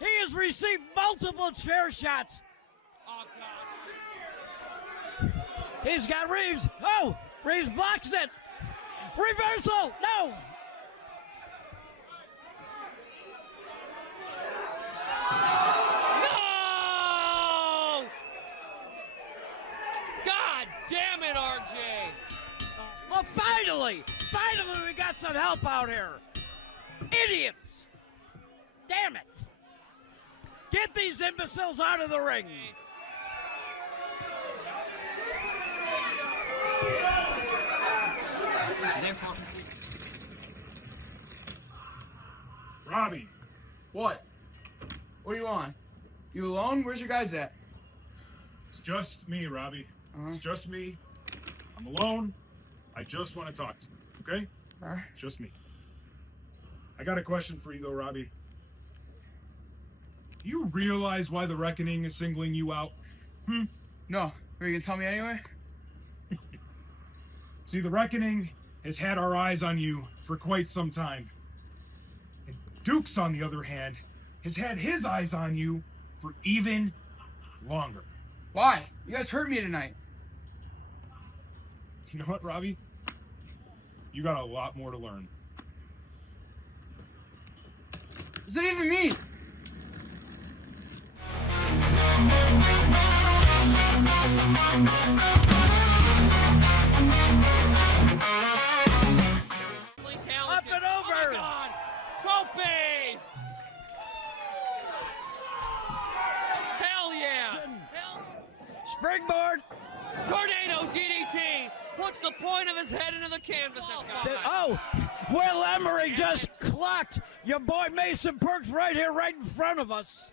He has received multiple chair shots. Oh, God. He's got Reeves. Oh, Reeves blocks it. Reversal. No. No! God damn it, RJ. Oh, finally we got some help out here. Idiots. Damn it. Get these imbeciles out of the ring. Robbie. What? What do you want? You alone? Where's your guys at? It's just me, Robbie. It's just me. I'm alone. I just want to talk to you, okay? Just me. I got a question for you, though, Robbie. Do you realize why the Reckoning is singling you out? No. Are you gonna tell me anyway? See, the Reckoning has had our eyes on you for quite some time. And Dukes, on the other hand, has had his eyes on you for even longer. Why? You guys hurt me tonight. You know what, Robbie? You got a lot more to learn. What does it even mean? Up and over. Oh, my God. Trophy. Hell yeah. Springboard. Tornado DDT puts the point of his head into the canvas. Oh, Will Emory just clocked your boy Mason Percs right here, right in front of us.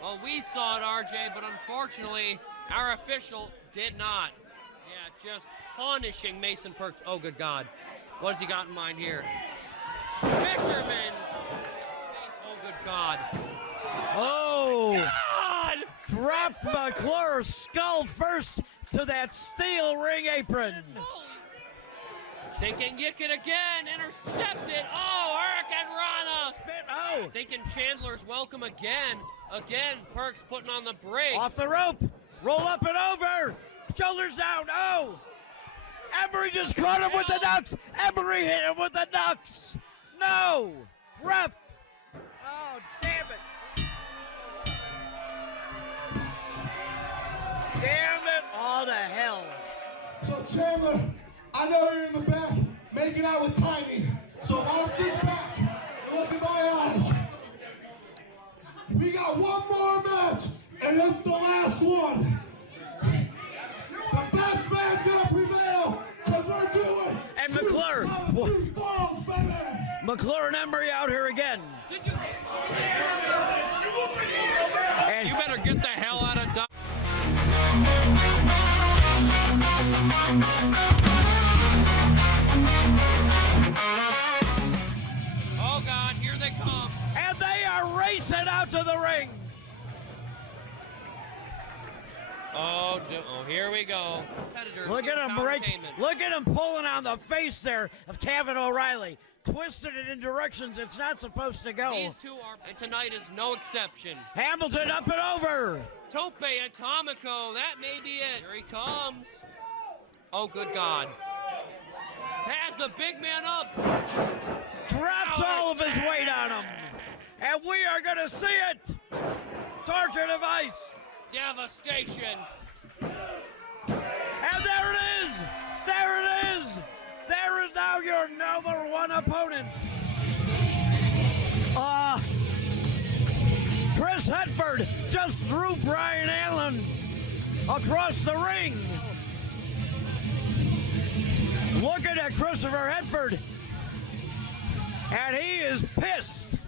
Well, we saw it, RJ, but unfortunately, our official did not. Yeah, just punishing Mason Percs. Oh, good God. What has he got in mind here? Fisherman. Oh, good God. Oh. God! Drop McClure's skull first to that steel ring apron. Thinking Yick it again, intercepted. Oh, Hurricane Rana. Oh. Thinking Chandler's welcome again. Again, Percs putting on the brakes. Off the rope. Roll up and over. Shoulders down. Oh. Emory just caught him with the knucks. Emory hit him with the knucks. No. Ref. Oh, damn it. Damn it all to hell. So Chandler, I know you're in the back making out with Tiny. So watch this back and look in my eyes. We got one more match, and it's the last one. The best man's gonna prevail, because we're doing And McClure. McClure and Emory out here again. Did you? And You better get the hell out of Dodge. Oh, God, here they come. And they are racing out to the ring. Oh, here we go. Competitors Look at in him break. entertainment. Look at him pulling on the face there of Kavan O'Reilly. Twisted it in directions it's not supposed to go. These two are, and tonight is no exception. Hamilton up and over. Tope Atomico, that may be it. Here he comes. Oh, good God. Has the big man up. Drops all of his weight on him. And we are going to see it. Torture device. Devastation. And there it is. There it is. There is now your number one opponent. Chris Hetford just threw Brian Allen across the ring. Looking at Christopher Hetford. And he is pissed.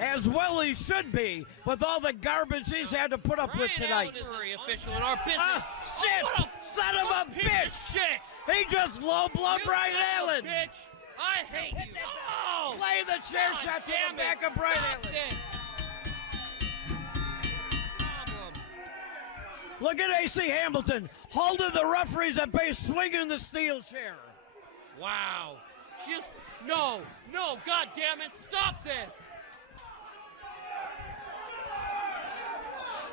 As well he should be, with all the garbage he's had to put up with tonight. Allen is the official in our business. Shit! What Son of a piece bitch! of shit! He just low-blow Brian You son of a Allen. Bitch! I hate you! Oh! Play the chair God shot to damn the back it, of Brian stop Allen. this. Problem. Look at AC Hamilton holding the referees at base, swinging the steel chair. Wow. Just, no, God damn it, stop this!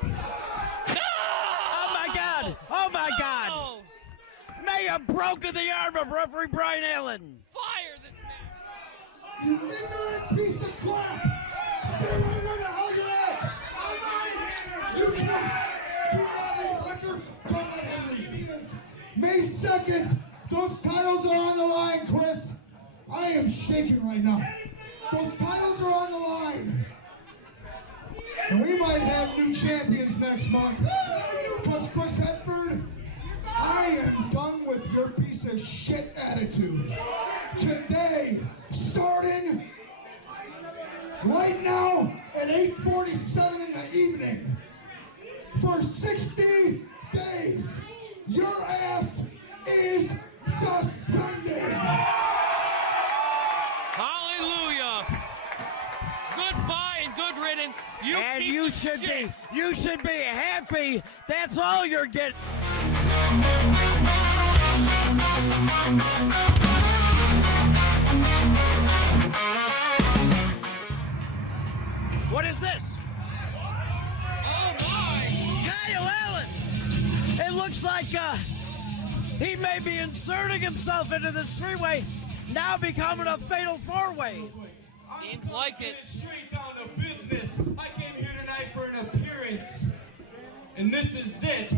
Oh my God! Oh my God! May have broken the arm of referee Brian Allen. Fire this man! You ignorant piece of crap! Stay right where the hell you're at! You two, do not leave liquor, don't let him leave. May 2nd, those titles are on the line, Chris. I am shaking right now. Those titles are on the line. And we might have new champions next month. Because Chris Hedford, I am done with your piece of shit attitude. Today, starting right now at 8:47 in the evening, for 60 days, your ass is suspended. Hallelujah! Goodbye and good riddance. And you should be happy. That's all you're getting. What is this? Oh my! Kyle Allen! It looks like he may be inserting himself into this three-way, now becoming a fatal four-way. Seems like it. Straight down to business. I came here tonight for an appearance, and this is it.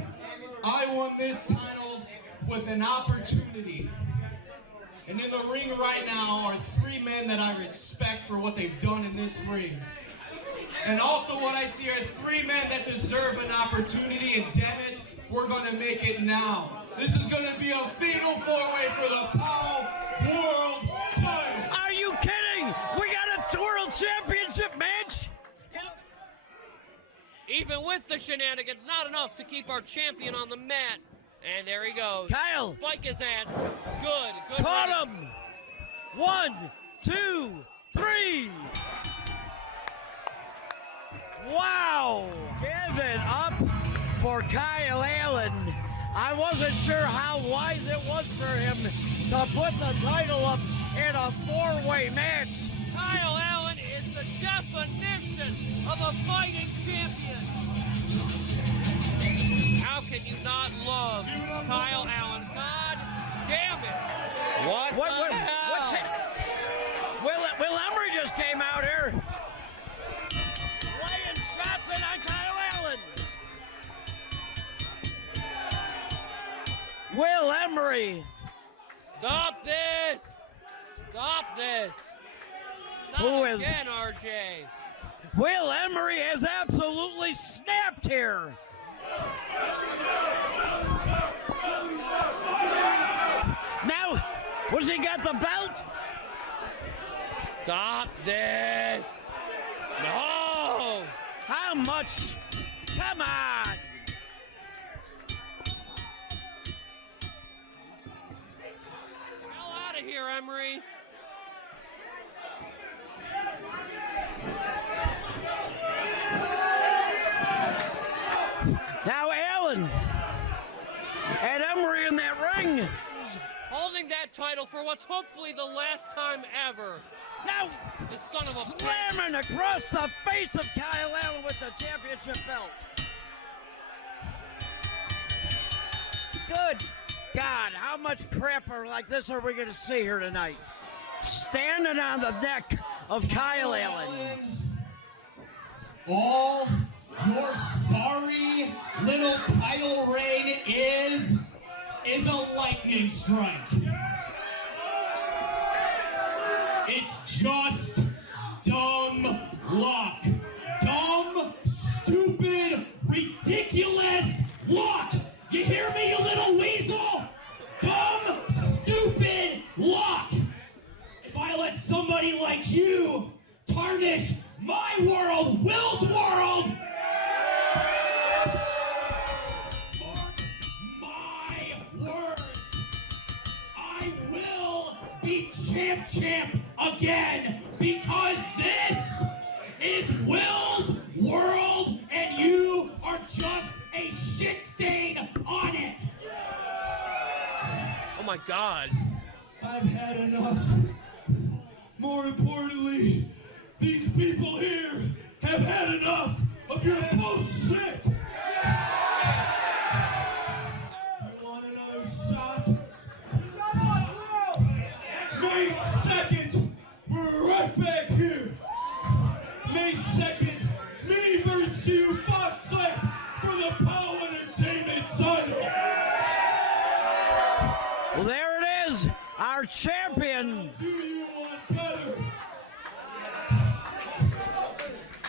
I won this title with an opportunity. And in the ring right now are 3 men that I respect for what they've done in this ring. And also what I see are 3 men that deserve an opportunity, and damn it, we're gonna make it now. This is gonna be a fatal four-way for the POWW World title. Are you kidding? We got a world championship match? Even with the shenanigans, not enough to keep our champion on the mat. And there he goes. Kyle. Spike his ass. Good Caught riddance. him. 1, 2, 3. Wow. Give it up for Kyle Allen. I wasn't sure how wise it was for him to put the title up in a four-way match. Kyle Allen is the definition of a fighting champion. How can you not love Kyle Allen? God damn it. What the hell? What's it? Will Emory just came out here. Laying shots in on Kyle Allen. Will Emory. Stop this. Stop this. Who Not is- again, RJ. Will Emory has absolutely snapped here. Now, was he got the belt? Stop this. No. How much? Come on. Hell out of here, Emory. Now Allen and Emory in that ring. Holding that title for what's hopefully the last time ever. Now This son of a bitch. slamming across the face of Kyle Allen with the championship belt. Good God, how much crap like this are we going to see here tonight? Standing on the neck of Kyle Allen. All your sorry little title reign is a lightning strike. It's just dumb luck. Dumb, stupid, ridiculous luck. You hear me, you little weasel? Dumb, stupid luck. If I let somebody like you tarnish my world, Will's world, mark my words, I will be champ again, because this is Will's world and you are just a shit stain on it. Oh my God. I've had enough. More importantly, these people here have had enough of your bullshit. You want another shot? May 2nd, we're right back here. May 2nd, me versus you, Fox Lake, for the POW Entertainment title. Well, there it is, our champion. Do you want better?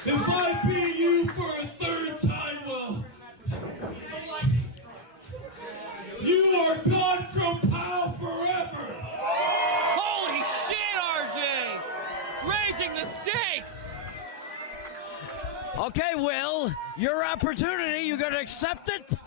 If I beat you for a 3rd time, well, you are gone from POW forever. Holy shit, RJ! Raising the stakes! Okay, Will, your opportunity, you gonna accept it?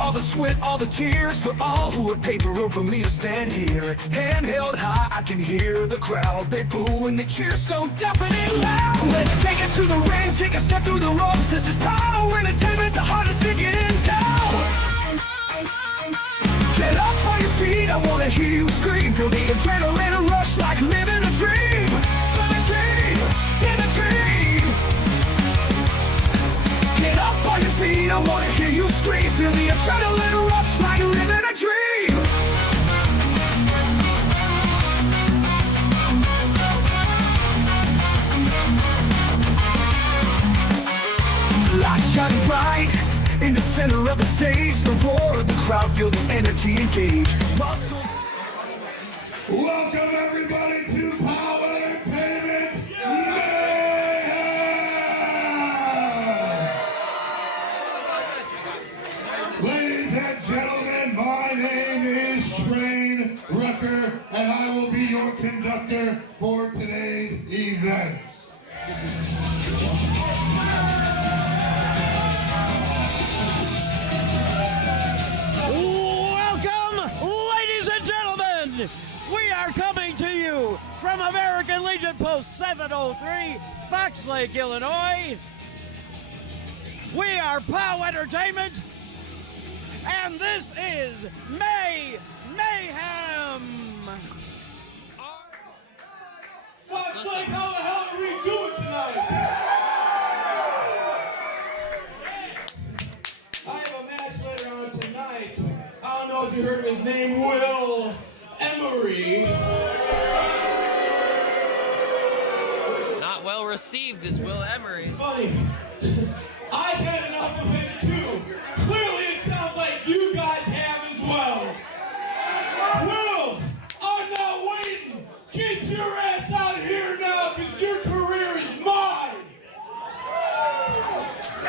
All the sweat, all the tears, for all who would pave the road for me to stand here. Hand held high, I can hear the crowd. They boo and they cheer so deafening loud. Let's take it to the ring, take a step through the ropes. This is POW Entertainment, the hardest ticket in town. Get up on your feet, I wanna hear you scream. Feel the adrenaline rush like living a dream. In a dream, in a dream. Get up on your feet, I wanna hear you scream. Feel the adrenaline rush like living a dream. Light shining bright in the center of the stage. The roar of the crowd, feel the energy engage. Muscle. Welcome everybody to POW Entertainment Mayhem! Ladies and gentlemen, my name is Train Rucker, and I will be your conductor for today's events. Welcome, ladies and gentlemen. We are coming to you from American Legion Post 703, Fox Lake, Illinois. We are POW Entertainment, and this is May Mayhem. Fox Lake, how the hell are we doing tonight? I have a match later on tonight. I don't know if you heard of his name, Will Emory. Not well received is Will Emory. Funny. I've had enough of him too. Clearly it sounds like you guys have as well. Will, I'm not waiting. Get your ass out here now, because your career is mine.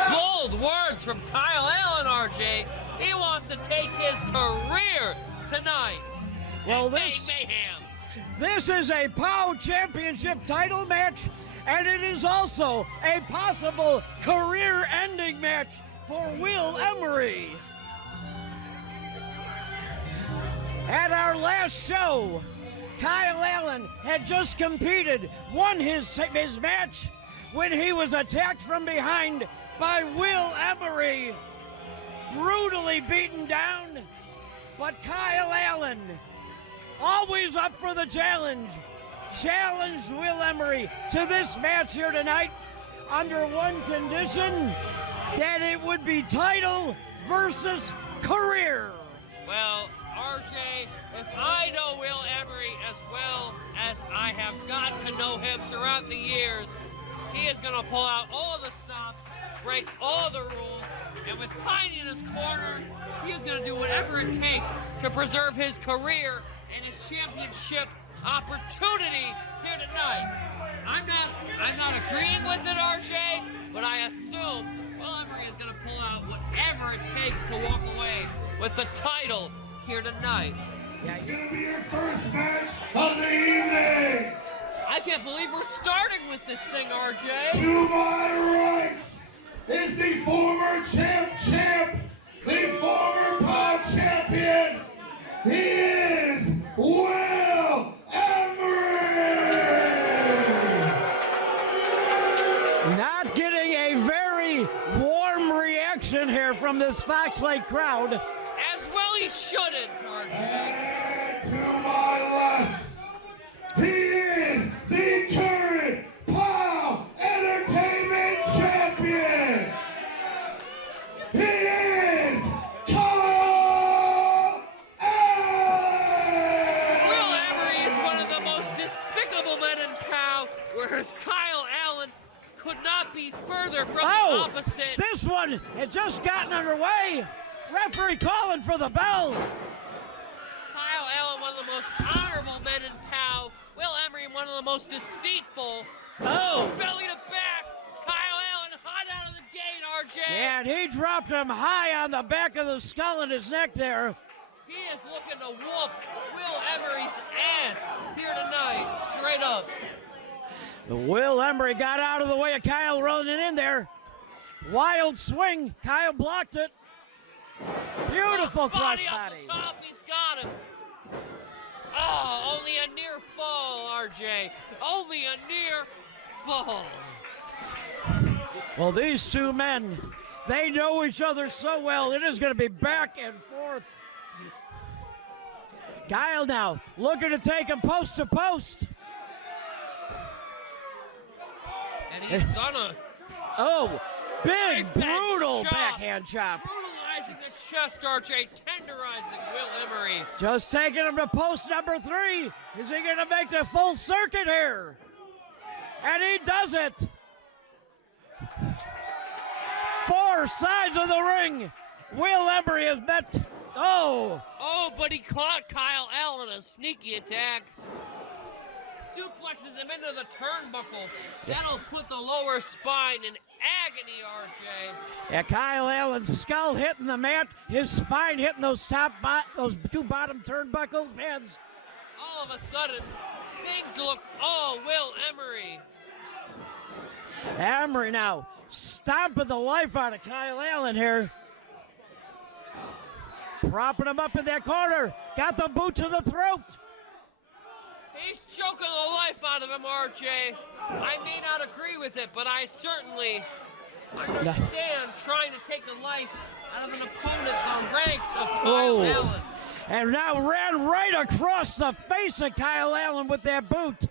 Bold words from Kyle Allen, RJ. He wants to take his career tonight. Well, May this Mayhem. This is a POW Championship title match, and it is also a possible career-ending match for Will Emory. At our last show, Kyle Allen had just competed, won his match when he was attacked from behind by Will Emory, brutally beaten down. But Kyle Allen, always up for the challenge, challenged Will Emory to this match here tonight under one condition, that it would be title versus career. Well, RJ, if I know Will Emory as well as I have gotten to know him throughout the years, he is going to pull out all the stops, break all the rules, and with Tiny in his corner, he is going to do whatever it takes to preserve his career and his championship opportunity here tonight. I'm not agreeing with it, RJ, but I assume Will Emory is going to pull out whatever it takes to walk away with the title here tonight. It's gonna be your first match of the evening. I can't believe we're starting with this thing, RJ. To my right is the former champ, the former POW champion. He is Will Emory. Not getting a very warm reaction here from this Fox Lake crowd. As well he shouldn't, RJ. And to my left, he is the current POW Entertainment Champion. He is Kyle Allen. Will Emory is one of the most despicable men in POW, whereas Kyle Allen could not be further from the opposite. This one had just gotten underway. Referee calling for the bell. Kyle Allen, one of the most honorable men in POW. Will Emory, one of the most deceitful. Oh. Belly to back. Kyle Allen hot out of the gate, RJ. Yeah, and he dropped him high on the back of the skull in his neck there. He is looking to whoop Will Emory's ass here tonight, straight up. Will Emory got out of the way of Kyle running in there. Wild swing. Kyle blocked it. Beautiful Body crossbody. off the top, he's got him. Oh, only a near fall, RJ. Only a near fall. Well, these two men, they know each other so well. It is going to be back and forth. Kyle now looking to take him post to post. And he's gonna. Oh, big, Right back brutal chop. backhand chop. Brutalizing the chest, RJ. Tenderizing Will Emory. Just taking him to post number 3. Is he going to make the full circuit here? And he does it. 4 sides of the ring. Will Emory has met. Oh. Oh, but he caught Kyle Allen, a sneaky attack. Suplexes him into the turnbuckle. That'll put the lower spine in agony, RJ. Yeah, Kyle Allen's skull hitting the mat, his spine hitting those those 2 bottom turnbuckle pads. All of a sudden, things look, Will Emory. Emory now stomping the life out of Kyle Allen here. Propping him up in that corner. Got the boot to the throat. He's choking the life out of him, RJ. I may not agree with it, but I certainly understand trying to take the life out of an opponent the ranks of Kyle Allen. And now ran right across the face of Kyle Allen with that boot.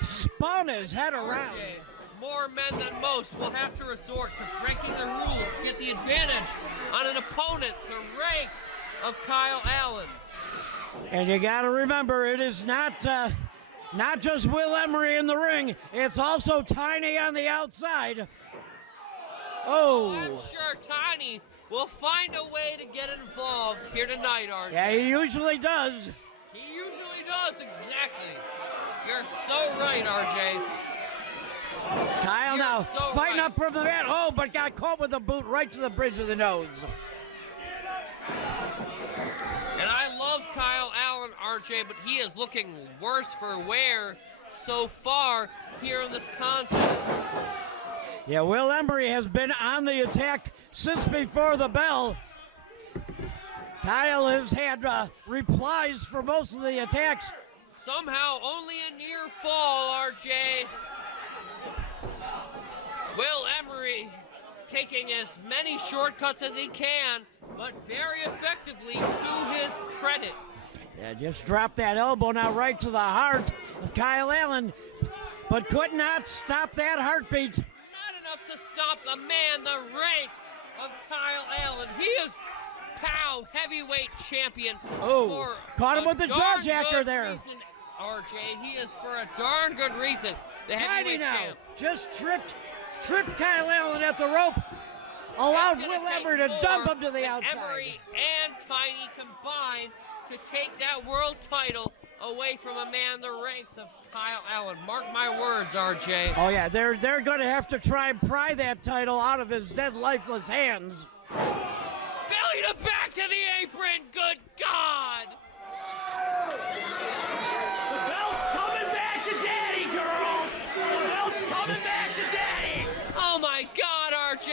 Spun his head around. RJ, more men than most will have to resort to breaking the rules to get the advantage on an opponent the ranks of Kyle Allen. And you got to remember, it is not just Will Emory in the ring. It's also Tiny on the outside. Oh. I'm sure Tiny will find a way to get involved here tonight, RJ. Yeah, he usually does. He usually does, exactly. You're so right, RJ. Kyle You're now so fighting right. up from the mat. Oh, but got caught with a boot right to the bridge of the nose. And I love Kyle Allen, RJ, but he is looking worse for wear so far here in this contest. Yeah, Will Emory has been on the attack since before the bell. Kyle has had replies for most of the attacks. Somehow only a near fall, RJ. Will Emory taking as many shortcuts as he can, but very effectively to his credit. Yeah, just dropped that elbow now right to the heart of Kyle Allen, but could not stop that heartbeat. Not enough to stop the man, the ranks of Kyle Allen. He is POW heavyweight champion. Oh, caught him with the jawjacker there. Reason, RJ, he is for a darn good reason. The Tiny heavyweight now, champ. just tripped Kyle Allen at the rope. Allowed It's Will gonna take Emory to more dump him to the than outside. Emory and Tiny combined to take that world title away from a man the ranks of Kyle Allen. Mark my words, RJ. Oh yeah, they're going to have to try and pry that title out of his dead, lifeless hands. Belly to back to the apron. Good God. The belt's coming back to daddy, girls! The belt's coming back to daddy! Oh my God, RJ.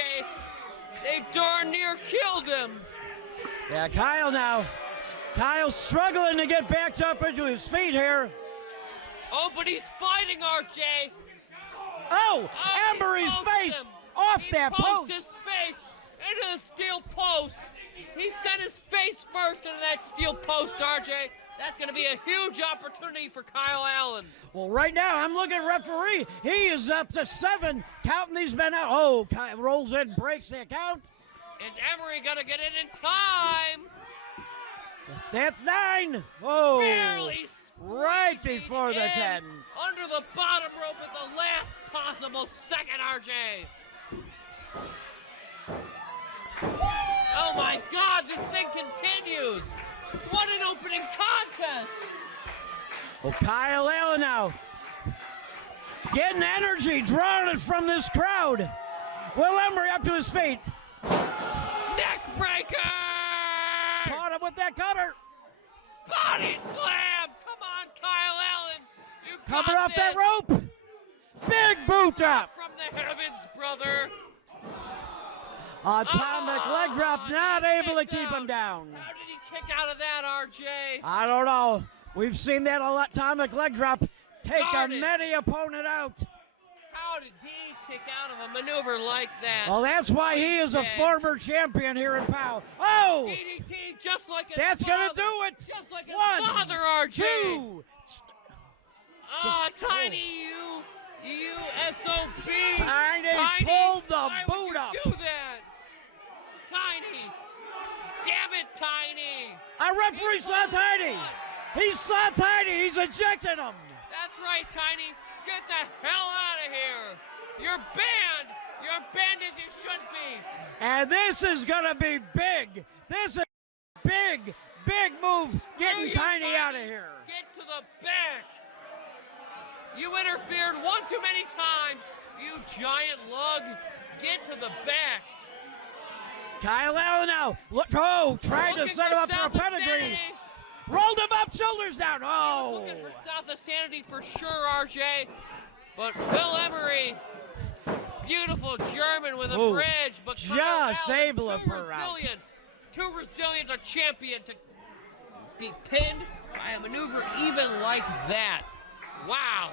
They darn near killed him. Yeah, Kyle now. Kyle's struggling to get back up into his feet here. Oh, but he's fighting, RJ. Oh, Emery's face off that post. He his face into the steel post. He sent his face first into that steel post, RJ. That's going to be a huge opportunity for Kyle Allen. Well, right now, I'm looking at referee. He is up to 7, counting these men out. Oh, rolls in, breaks the count. Is Emory going to get it in time? That's 9. Oh, barely right before the 10. Under the bottom rope at the last possible second, RJ. Oh my God, this thing continues. What an opening contest. Well, Kyle Allen now getting energy, drawing it from this crowd. Will Emory up to his feet. Neck breaker. Caught him with that cutter. Body slam. Come on, Kyle Allen. You've Coming got off this. that rope. Big boot drop. From the heavens, brother. Atomic leg drop, not able to keep him down. How did he kick out of that, RJ? I don't know. We've seen that atomic leg drop take many opponent out. How did he kick out of a maneuver like that? Well, that's why he is a former champion here in POW. Oh! DDT just like his That's father. going to do it. Just like his 1, father, RJ. 2. Tiny you SOB. Tiny pulled the why boot would you up. do that? Tiny. Damn it, Tiny. Our referee saw Tiny. He saw Tiny. He's ejected him. That's right, Tiny. Get the hell out of here. You're banned. You're banned as you should be. And this is going to be big. This is big, big move getting Tiny out of here. Get to the back. You interfered one too many times. You giant lug. Get to the back. Kyle Allen now. Look, trying to set him up for a pedigree. Rolled him up, shoulders down. Oh. Looking for South of Sanity for sure, RJ. But Will Emory, beautiful German with a bridge, but just able to put her out. Too resilient a champion to be pinned by a maneuver even like that. Wow.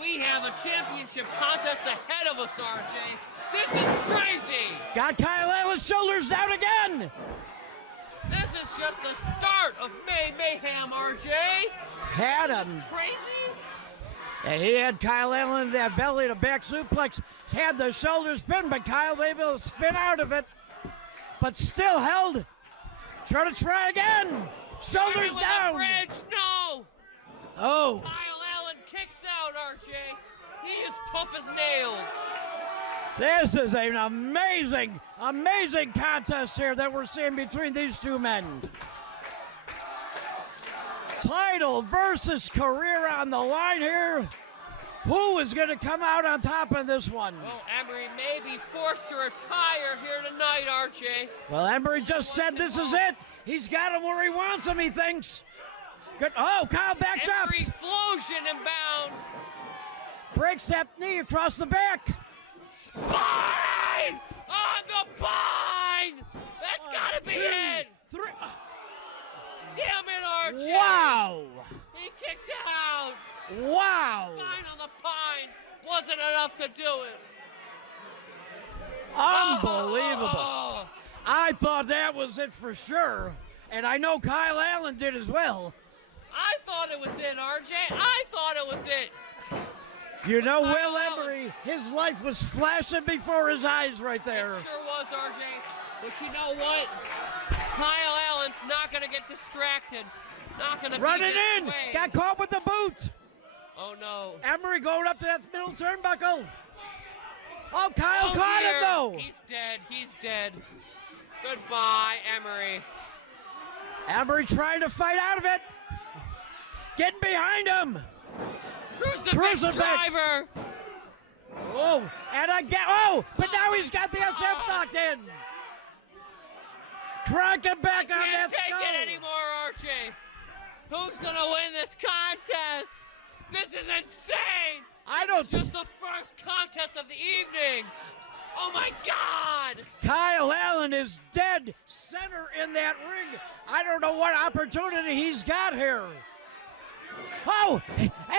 We have a championship contest ahead of us, RJ. This is crazy. Got Kyle Allen's shoulders down again. This is just the start of May Mayhem, RJ. Had him. Crazy. And he had Kyle Allen in that belly to back suplex. Had the shoulders pinned, but Kyle able to spin out of it. But still held. Try to try again. Shoulders down. Bridge. No. Oh. Kyle Allen kicks out, RJ. He is tough as nails. This is an amazing, amazing contest here that we're seeing between these two men. Title versus career on the line here. Who is going to come out on top of this one? Well, Emory may be forced to retire here tonight, RJ. Well, Emory just said this is it. He's got him where he wants him, he thinks. Good. Oh, Kyle back drops. Emory Explosion inbound. Breaks that knee across the back. Spine on the pine. That's got to be it. 3. Damn it, RJ. Wow. He kicked out. Wow. Spine on the pine wasn't enough to do it. Unbelievable. Oh. I thought that was it for sure. And I know Kyle Allen did as well. I thought it was it, RJ. I thought it was it. You know, Will Emory, his life was flashing before his eyes right there. It sure was, RJ. But you know what? Kyle Allen's not going to get distracted. Not going to Running in. Way. Got caught with the boot. Oh, no. Emory going up to that middle turnbuckle. Oh, Kyle caught him, though. He's dead. He's dead. Goodbye, Emory. Emory trying to fight out of it. Getting behind him. Crucifix driver. Oh, and again. Oh, but now he's got the SF locked in. Cranking back on that skull. Can't take it anymore, RJ. Who's gonna win this contest? This is insane. Just the first contest of the evening. Oh my God! Kyle Allen is dead center in that ring. I don't know what opportunity he's got here. Oh,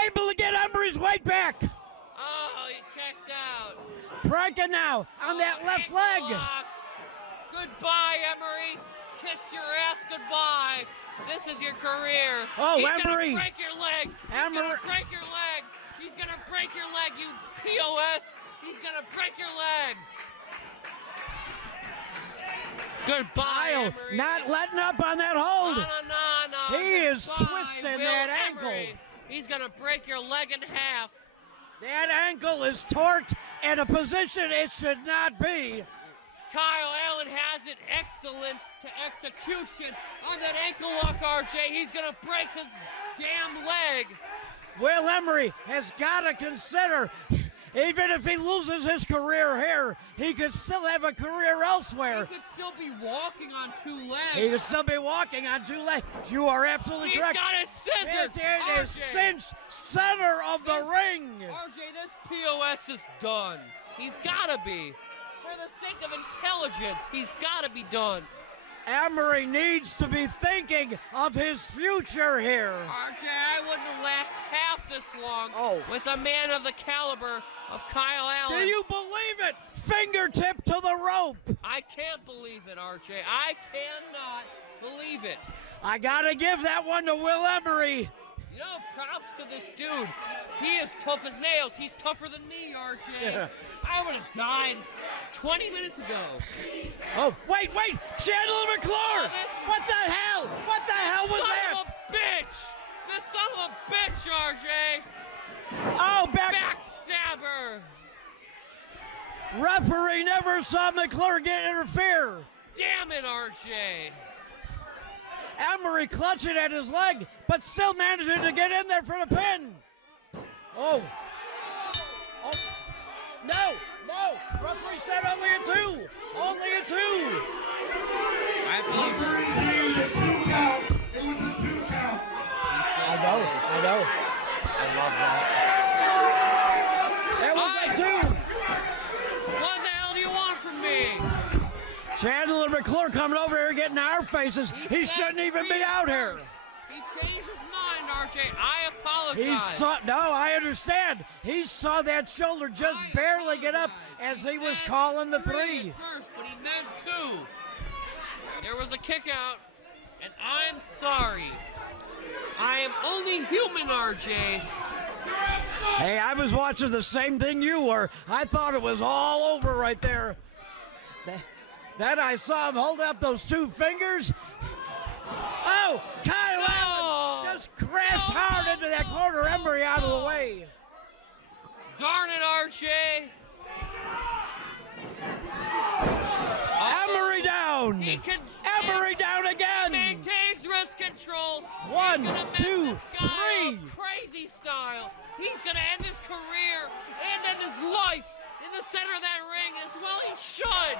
able to get Emery's weight back. Oh, he checked out. Cranking now on that left ankle leg. lock. Goodbye, Emory. Kiss your ass goodbye. This is your career. Oh, He's Emory. gonna break your leg. He's Emory. gonna break your leg. He's gonna break your leg, you POS. He's gonna break your leg. Goodbye, Kyle Emory. not letting up on that hold. No. He is Goodbye, twisting Will that Emory. ankle. He's gonna break your leg in half. That ankle is torqued in a position it should not be. Kyle Allen has it. Excellence to execution on that ankle lock, RJ. He's gonna break his damn leg. Will Emory has got to consider, even if he loses his career here, he could still have a career elsewhere. He could still be walking on two legs. He could still be walking on two legs. You are absolutely He's correct. got it scissored. It is cinched center of the ring. RJ, this POS is done. He's gotta be. For the sake of intelligence, he's gotta be done. Emory needs to be thinking of his future here. RJ, I wouldn't have lasted half this long Oh. with a man of the caliber of Kyle Allen. Do you believe it? Fingertip to the rope. I can't believe it, RJ. I cannot believe it. I gotta give that one to Will Emory. You know, props to this dude. He is tough as nails. He's tougher than me, RJ. Yeah. I would have died 20 minutes ago. Oh, wait, Chandler McClure! this- What the hell? What the hell was Son that? of a bitch! This son of a bitch, RJ! Oh, Backstabber! Referee never saw McClure get interfere. Damn it, RJ! Emory clutching at his leg, but still managing to get in there for the pin. Oh. No. Referee said only a two. Only a two. I believe It was a 2 count. It was a 2 count. I know. I love that. It was a two. What the hell do you want from me? Chandler McClure coming over here getting our faces. He said shouldn't even be 3 out here. first. He changed his mind, RJ. I apologize. I understand. He saw that shoulder just I barely get up apologize. as he was said calling the 3 three. at first, but he meant 2. There was a kick out, and I'm sorry. I am only human, RJ. Hey, I was watching the same thing you were. I thought it was all over right there. Then I saw him hold up those 2 fingers. Oh, Kyle Allen just crashed hard into that corner. Emory out of the way. Darn it, RJ. Emory down. He can. Emory down again. Maintains wrist control. 1, He's gonna make 2, this guy 3. up crazy style. He's gonna end his career and end his life in the center of that ring as well. He should.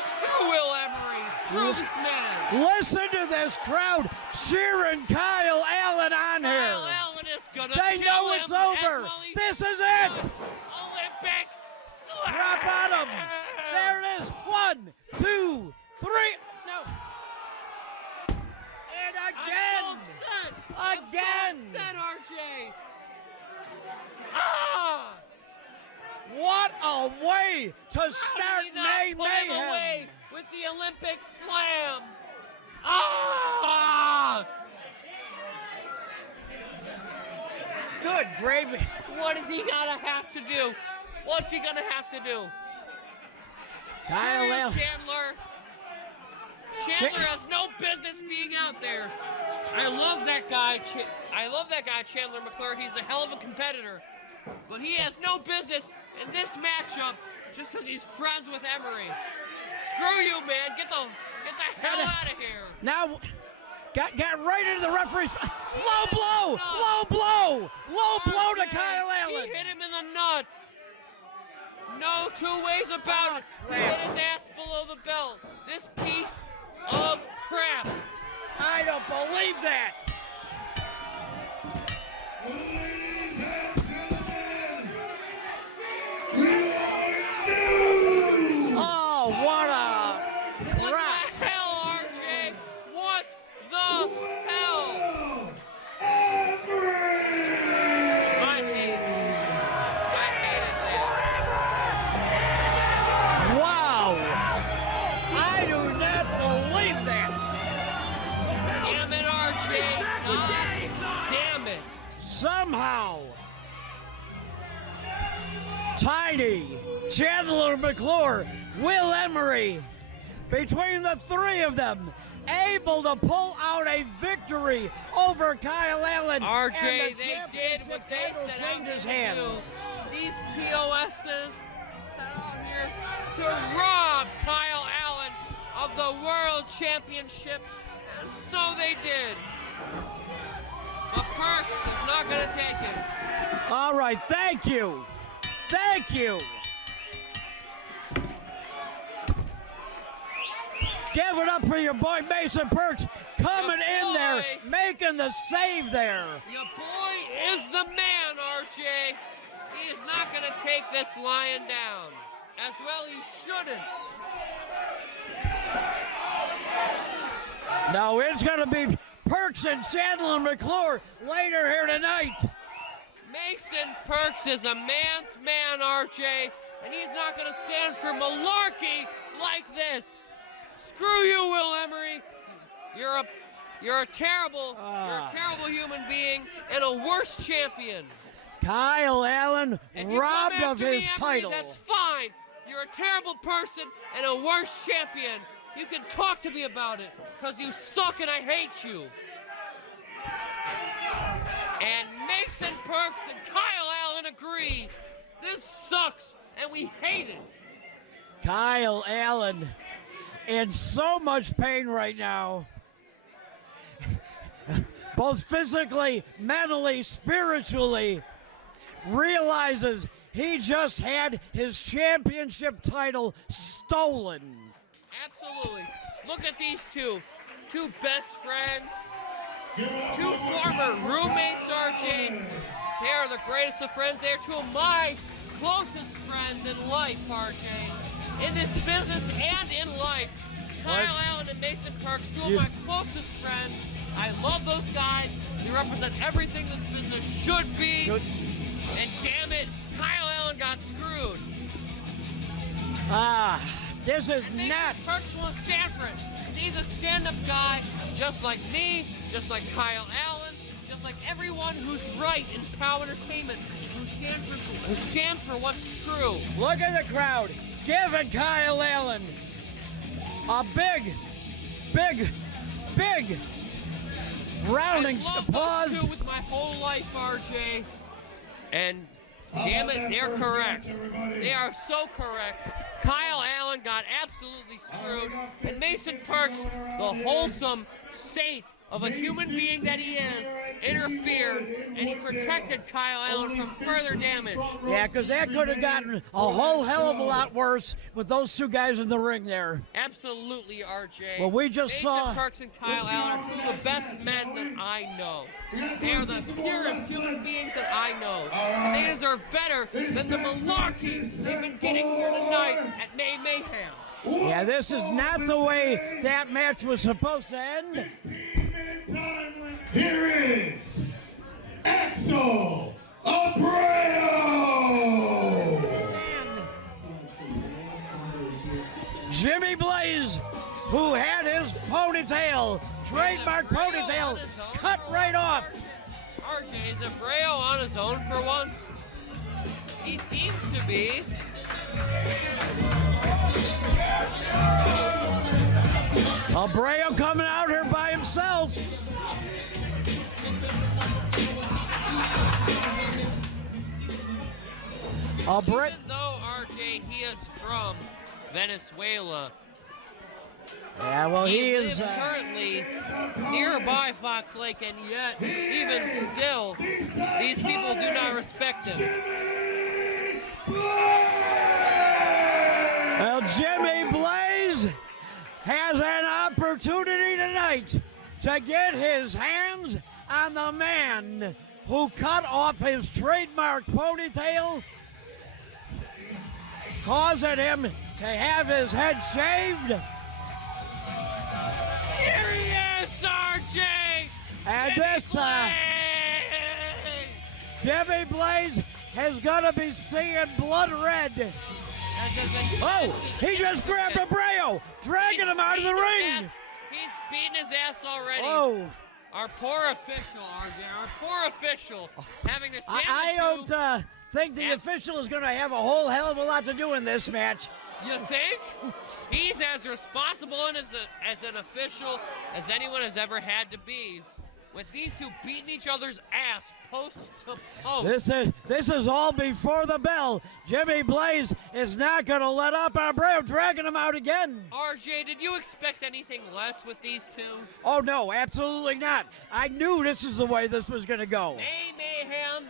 Screw Will Emory. Screw this man. Listen to this crowd cheering Kyle Allen on here. Kyle Allen is gonna They kill know him it's as over. well he This is should. it. Olympic slam. Drop on him. There it is. 1, 2, 3. No. And again. I'm so upset. Again. I'm so upset, RJ. Ah! What a way to How start did he not May put him Mayhem. away with the Olympic slam? Ah! Good gravy. What is he gonna have to do? What's he gonna have to do? Kyle Screw you, Allen. Chandler. Chandler has no business being out there. I love that guy. Chandler McClure. He's a hell of a competitor, but he has no business in this matchup just because he's friends with Emory. Screw you, man. Get the hell out of here. Now, got right into the referee's. Low blow. No. Low blow to RJ, Kyle Allen. He hit him in the nuts. No 2 ways about it. He hit his ass below the belt. This piece of crap. I don't believe that. Ladies and gentlemen, we are new. Oh, what a What crap. the hell, RJ? What the hell? now. Tiny, Chandler, McClure, Will Emory. Between the three of them, able to pull out a victory over Kyle Allen. RJ, and the they did what they title set out changes to hands. do. These POSs set out here to rob Kyle Allen of the World Championship, and so they did. But Percs is not going to take it. All right, thank you. Thank you. Give it up for your boy Mason Percs coming in there, making the save there. Your boy is the man, RJ. He is not going to take this lion down. As well he shouldn't. No, it's going to be Percs and Chandler McClure later here tonight. Mason Percs is a man's man, RJ, and he's not going to stand for malarkey like this. Screw you, Will Emory. You're a terrible human being and a worse champion. Kyle Allen If you robbed come of after his me, Emory, title. that's fine. You're a terrible person and a worse champion. You can talk to me about it, because you suck and I hate you. And Mason Percs and Kyle Allen agree. This sucks and we hate it. Kyle Allen in so much pain right now. Both physically, mentally, spiritually, realizes he just had his championship title stolen. Absolutely. Look at these two best friends, two former roommates, RJ. They are the greatest of friends. They are two of my closest friends in life, RJ. In this business and in life. Kyle Allen and Mason Percs, two of my closest friends. I love those guys. They represent everything this business should be. And damn it, Kyle Allen got screwed. This is and not. Percs won't stand for it. He's a stand-up guy, just like me, just like Kyle Allen, just like everyone who's right in POW Entertainment, who stands for what's true. Look at the crowd giving Kyle Allen a big rounding I love applause. those two with my whole life, RJ. And damn it, they're correct. They are so correct. Kyle Allen got absolutely screwed, and Mason Percs, the wholesome saint of a human being that he is, interfered, and he protected Kyle Allen from further damage. Yeah, because that could have gotten a whole hell of a lot worse with those two guys in the ring there. Absolutely, RJ. Well, we just Mason saw. Percs and Kyle Allen are two of the best men that I know. They are the purest human beings that I know. And they deserve better than the malarkey they've been getting here tonight at May Mayhem. Yeah, this is not the way that match was supposed to end. 15-minute time limit. Here is Axel Abrayo. Jimmy Blaze, who had his ponytail, trademark ponytail, cut right off. RJ, is Abrayo on his own for once? He seems to be. Abrayo coming out here by himself. Even though RJ, he is from Venezuela. Yeah, well, he lives is currently nearby Fox Lake, and yet, even still, these people do not respect him. Well, Jimmy Blaze has an opportunity tonight to get his hands on the man who cut off his trademark ponytail, causing him to have his head shaved. Here he is, RJ! And this, Jimmy Blaze is gonna be seeing blood red. Oh, he just grabbed Abrayo, dragging him out of the ring. He's beating his ass already. Oh, Our poor official, RJ. Our poor official having to stand. I don't think the official is going to have a whole hell of a lot to do in this match. You think? He's as responsible and as an official as anyone has ever had to be. With these two beating each other's ass post to post. This is all before the bell. Jimmy Blaze is not going to let up. Abrayo dragging him out again. RJ, did you expect anything less with these two? Oh, no, absolutely not. I knew this is the way this was going to go. May Mayhem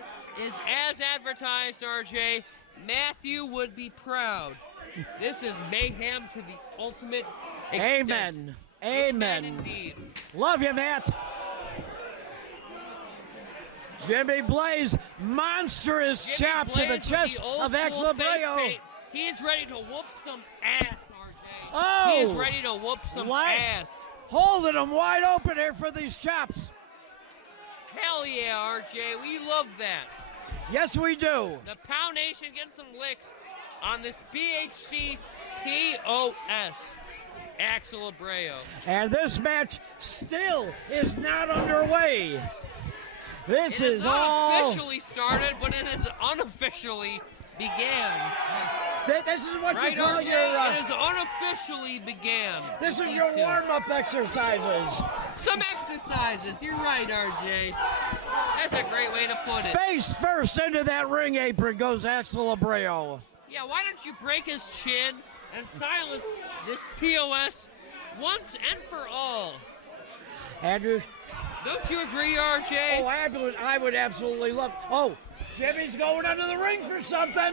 is as advertised, RJ. Matthew would be proud. This is mayhem to the ultimate extent. Amen. Amen indeed. Love you, Matt. Jimmy Blaze, monstrous chop to the chest of Axel Abrayo. He's ready to whoop some ass, RJ. Oh! He's ready to whoop some ass. Holding him wide open here for these chops. Hell yeah, RJ. We love that. Yes, we do. The Pow Nation getting some licks on this BHC POS. Axel Abrayo. And this match still is not underway. This is all officially started, but it has unofficially began. This is what you call RJ? your. It has unofficially began. This is your warm-up exercises. Some exercises. You're right, RJ. That's a great way to put it. Face first into that ring apron goes Axel Abrayo. Yeah, why don't you break his chin and silence this POS once and for all? Andrew? Don't you agree, RJ? Oh, I would absolutely love. Oh, Jimmy's going under the ring for something.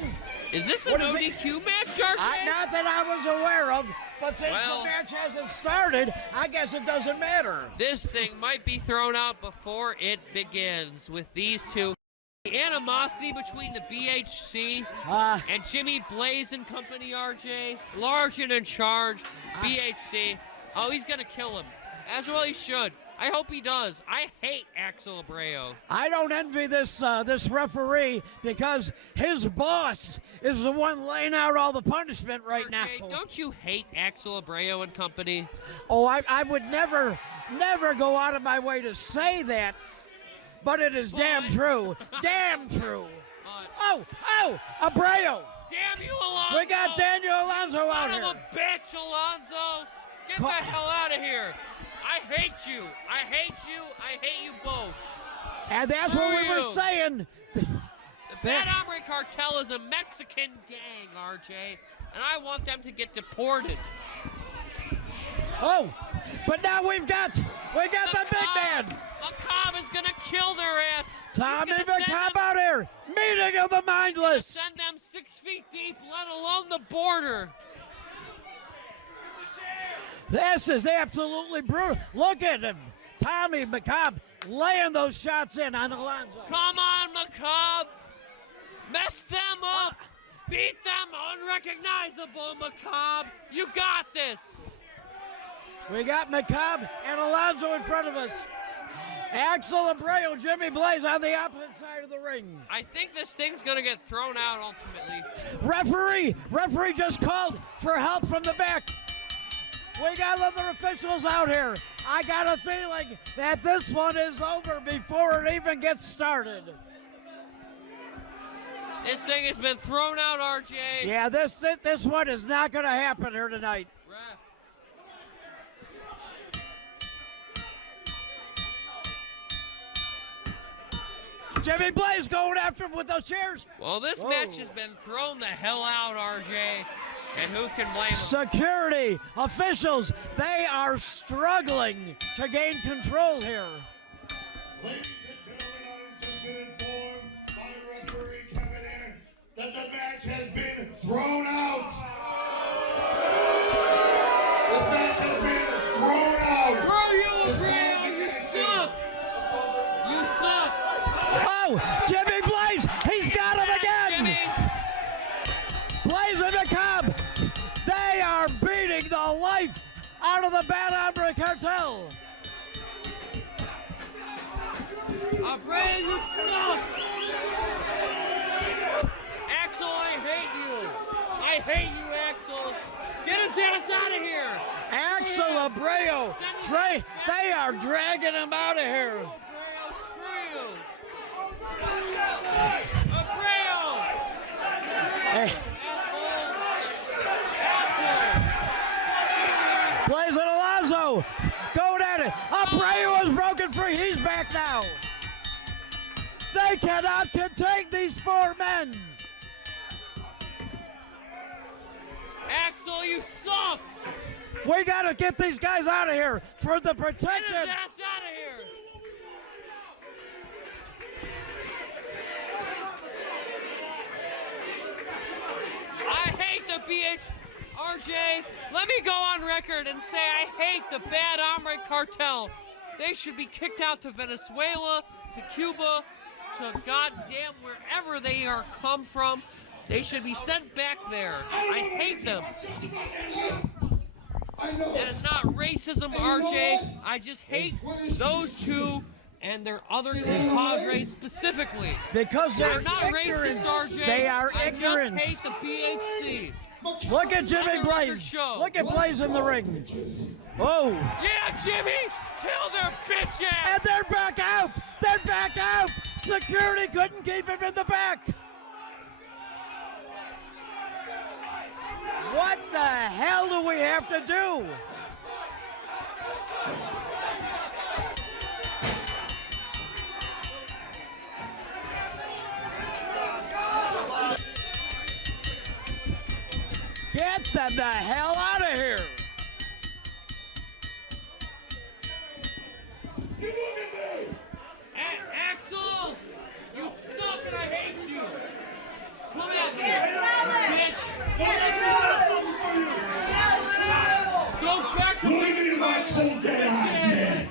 Is this an ODQ match, RJ? Not that I was aware of, but since the match hasn't started, I guess it doesn't matter. This thing might be thrown out before it begins with these two. The animosity between the BHC and Jimmy Blaze and company, RJ. Large and in charge, BHC. Oh, he's going to kill him. As well he should. I hope he does. I hate Axel Abrayo. I don't envy this referee because his boss is the one laying out all the punishment right now. Don't you hate Axel Abrayo and company? Oh, I would never go out of my way to say that, but it is damn true. Damn true. Oh, Abrayo. Damn you, Alonzo. We got Daniel Alonzo out here. Son of a bitch, Alonzo. Get the hell out of here. I hate you. I hate you. I hate you both. And that's Screw what we were you. saying. The Bad Hombre Cartel is a Mexican gang, RJ, and I want them to get deported. Oh, but now we got the big man. Macabre is gonna kill their ass. Tommy Macabre out here. Meeting of the mindless. Send them 6 feet deep, let alone the border. This is absolutely brutal. Look at him. Tommy Macabre laying those shots in on Alonzo. Come on, Macabre. Mess them up. Beat them unrecognizable, Macabre. You got this. We got Macabre and Alonzo in front of us. Axel Abrayo, Jimmy Blaze on the opposite side of the ring. I think this thing's going to get thrown out ultimately. Referee just called for help from the back. We got other officials out here. I got a feeling that this one is over before it even gets started. This thing has been thrown out, RJ. Yeah, this one is not going to happen here tonight. Jimmy Blaze going after him with those chairs. Well, this match has been thrown the hell out, RJ. And who can blame them? Security, officials, they are struggling to gain control here. Ladies and gentlemen, I've just been informed by referee Kavan here that the match has been thrown out. This match has been thrown out. Screw you, Abrayo, you suck. You suck. Oh, Jimmy Blaze, he's got him again. Jimmy. Blaze and Macabre, they are beating the life out of the Bad Hombre Cartel. Abrayo, you suck. Axel, I hate you. I hate you, Axel. Get his ass out of here. Axel Abrayo. They are dragging him out of here. Hey. Blaze and Alonzo going at it. Abrayo is broken free. He's back now. They cannot contain these four men. Axel, you suck. We got to get these guys out of here for the protection. Get his ass out of here. I hate the RJ, let me go on record and say I hate the Bad Hombre Cartel. They should be kicked out to Venezuela, to Cuba, to goddamn wherever they are come from. They should be sent back there. I hate them. That is not racism, RJ. I just hate those two and their other cadres specifically. Because they're not ignorant. Racist, RJ. They are ignorant. I just hate the BHC. Look at Jimmy Blaze. Look at Blaze in the ring. Oh. Yeah, Jimmy. Tell their bitch ass. And they're back out. They're back out. Security couldn't keep him in the back. What the hell do we have to do? Get them the hell out of here. Axel, you suck and I hate you. Come out here, bitch. Go back to Look at my cold dead eyes, man.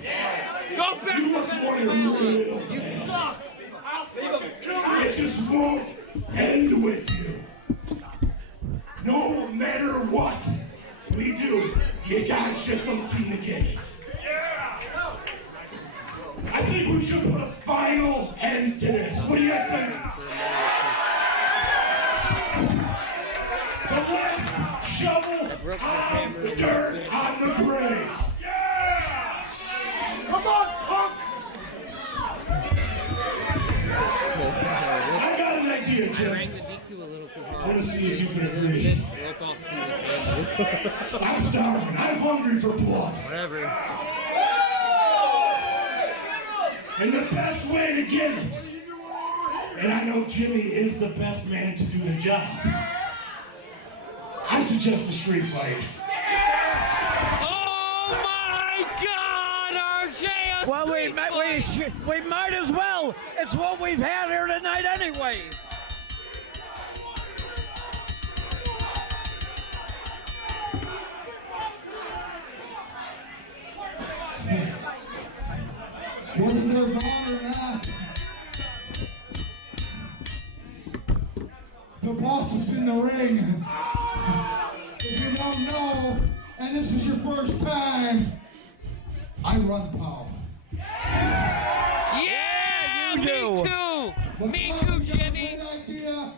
Go back You to must want to real. You suck. It just won't end with you. No matter what we do, you guys just don't seem to get it. I think we should put a final end to this. What do you guys think? The last shovel of dirt on the grave. Yeah! Come on, punk! I got an idea, Jim. I want to see if you can agree. I'm starving. I'm hungry for blood. Whatever. And the best way to get it, and I know Jimmy is the best man to do the job, I suggest a street fight. Oh my God, RJ! Well, we might as well. It's what we've had here tonight anyway. Whether they're gone or not, the boss is in the ring. If you don't know, and this is your first time, I run POWW. Yeah, you do. Me too. Me too, Jimmy. Idea.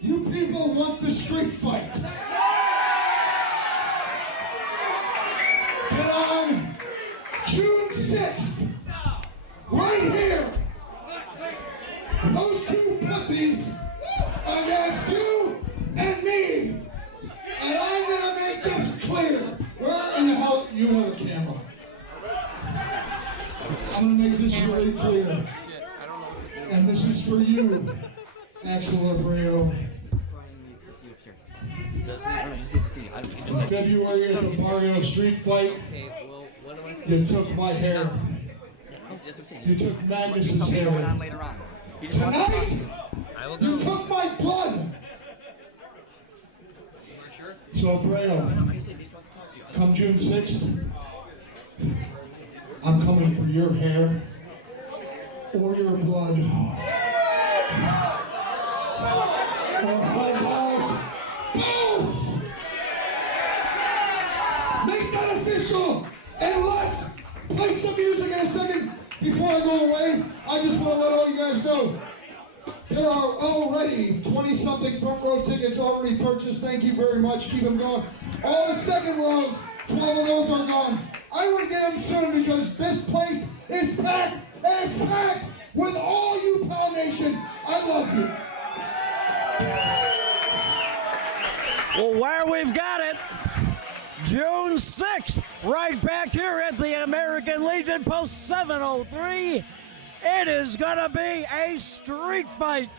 You people want the street fight. Get on June 6th. Right here. Those two pussies against you and me. And I'm gonna make this clear. Where in the hell you have a camera? I'm gonna make this really clear. And this is for you, Axel Abrayo. In February at the Barrio Street Fight, you took my hair. You took Magnus's hair. Tonight, you took my blood. So, Abrayo, come June 6th, I'm coming for your hair or your blood. Or how about both? Make that official, and let's play some music in a second. Before I go away, I just want to let all you guys know, there are already 20-something front row tickets already purchased. Thank you very much. Keep them going. All the second rows, 12 of those are gone. I would get them soon because this place is packed, and it's packed with all you POW Nation. I love you. Well, where we've got it, June 6th, right back here at the American Legion, post 703. It is going to be a street fight.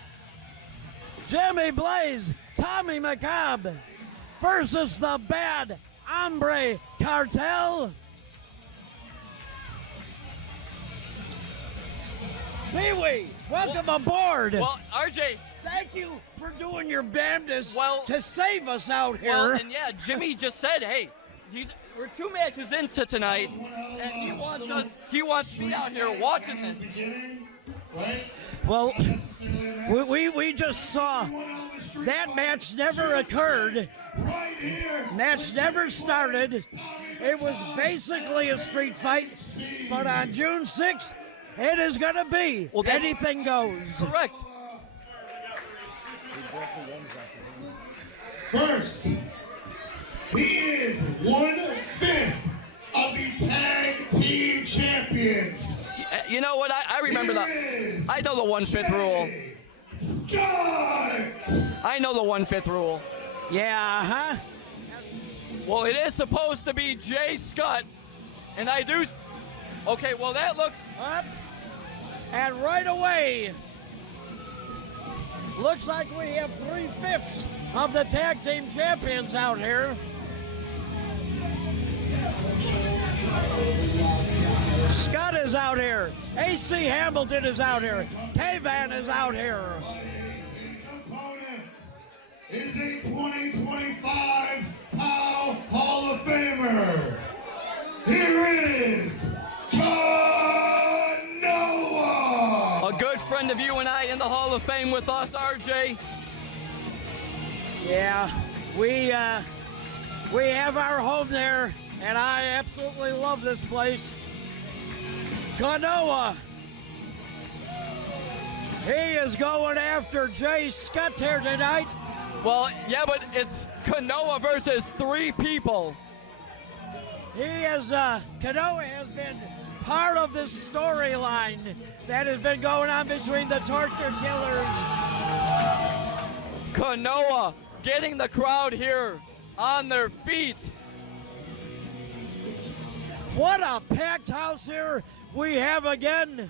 Jimmy Blaze, Tommy McCobb versus the Bad Hombre Cartel. Pee-wee, welcome aboard. Well, RJ. Thank you for doing your damnedest Well, to save us out here. Well, and yeah, Jimmy just said, hey, we're 2 matches into tonight, and he wants me out here watching this. Well, we just saw that match never occurred. Match never started. It was basically a street fight, but on June 6th, it is going to be anything goes. Correct. First, he is 1/5 of the tag team champions. You know what? I remember that. I know the 1/5 rule. Skutt! I know the 1/5 rule. Yeah, huh? Well, it is supposed to be Jay Skutt, and I do. Okay, well that looks up, and right away, looks like we have 3/5 of the tag team champions out here. Skutt is out here. AC Hamilton is out here. Kavan is out here. Opponent is a 2025 POW Hall of Famer. Here is Kanoa. a good friend of you and I in the Hall of Fame with us, RJ. Yeah, we have our home there, and I absolutely love this place. Kanoa. He is going after Jay Skutt here tonight. Well, yeah, but it's Kanoa versus 3 people. Kanoa has been part of this storyline that has been going on between the Torture Killers. Kanoa getting the crowd here on their feet. What a packed house here we have again.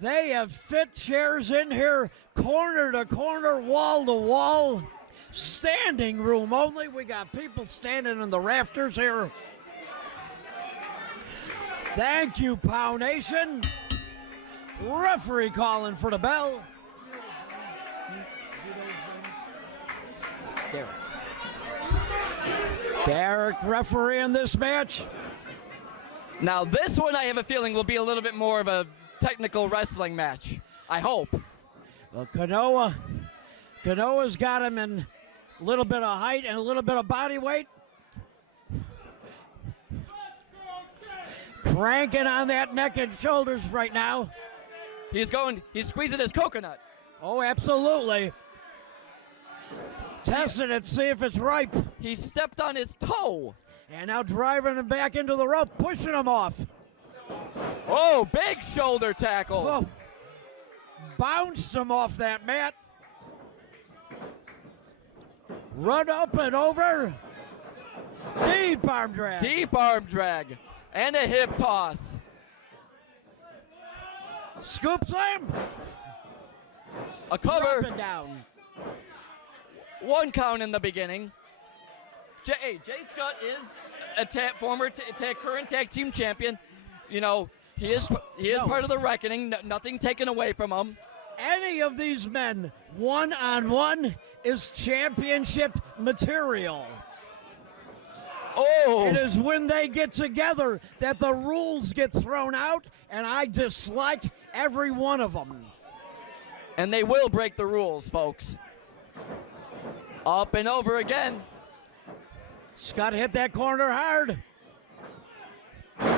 They have fit chairs in here, corner to corner, wall to wall. Standing room only. We got people standing in the rafters here. Thank you, POW Nation. Referee calling for the bell. Derek refereeing this match. Now this one I have a feeling will be a little bit more of a technical wrestling match. I hope. Well, Kanoa's got him in a little bit of height and a little bit of body weight. Cranking on that neck and shoulders right now. He's squeezing his coconut. Oh, absolutely. Testing it, see if it's ripe. He stepped on his toe. And now driving him back into the rope, pushing him off. Oh, big shoulder tackle. Whoa. Bounced him off that mat. Run up and over. Deep arm drag. Deep arm drag. And a hip toss. Scoop slam. A cover. Dropping down. 1 count in the beginning. Jay Skutt is a former current tag team champion. You know, he is part of the reckoning. Nothing taken away from him. Any of these men, one-on-one, is championship material. Oh! It is when they get together that the rules get thrown out, and I dislike every one of them. And they will break the rules, folks. Up and over again. Skutt hit that corner hard.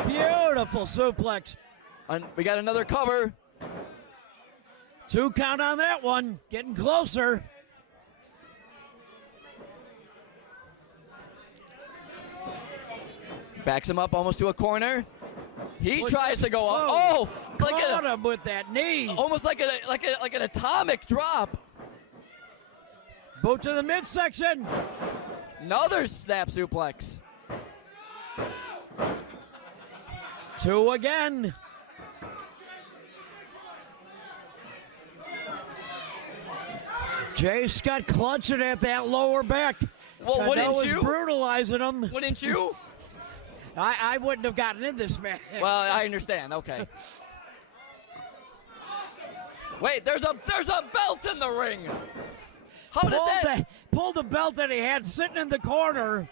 Beautiful suplex. And we got another cover. 2 count on that one. Getting closer. Backs him up almost to a corner. He Look, tries to go up. whoa. Oh, Caught him with that knee. almost like an atomic drop. Boot to the midsection. Another snap suplex. 2 again. Jay Skutt clutching at that lower back. Well, wouldn't Kanoa's you? brutalizing him. Wouldn't you? I wouldn't have gotten in this match. Well, I understand. Okay. Wait, there's a belt in the ring. How did that? Pulled the belt that he had sitting in the corner.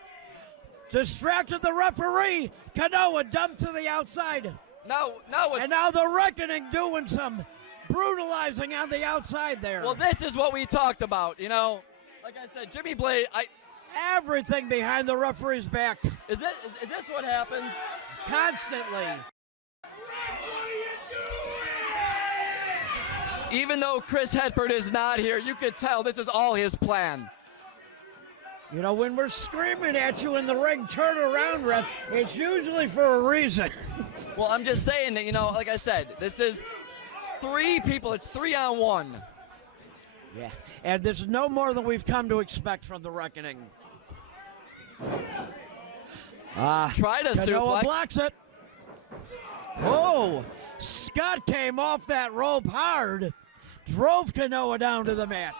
Distracted the referee. Kanoa dumped to the outside. Now it's. And now the Reckoning doing some brutalizing on the outside there. Well, this is what we talked about. You know, like I said, Jimmy Blaze. Everything behind the referee's back. Is this what happens? Constantly. Even though Chris Hedford is not here, you could tell this is all his plan. You know, when we're screaming at you in the ring, turn around, ref, it's usually for a reason. Well, I'm just saying that, you know, like I said, this is 3 people. It's 3-on-1. Yeah, and there's no more than we've come to expect from the Reckoning. Try to Kanoa suplex. blocks it. Oh, Skutt came off that rope hard, drove Kanoa down to the mat.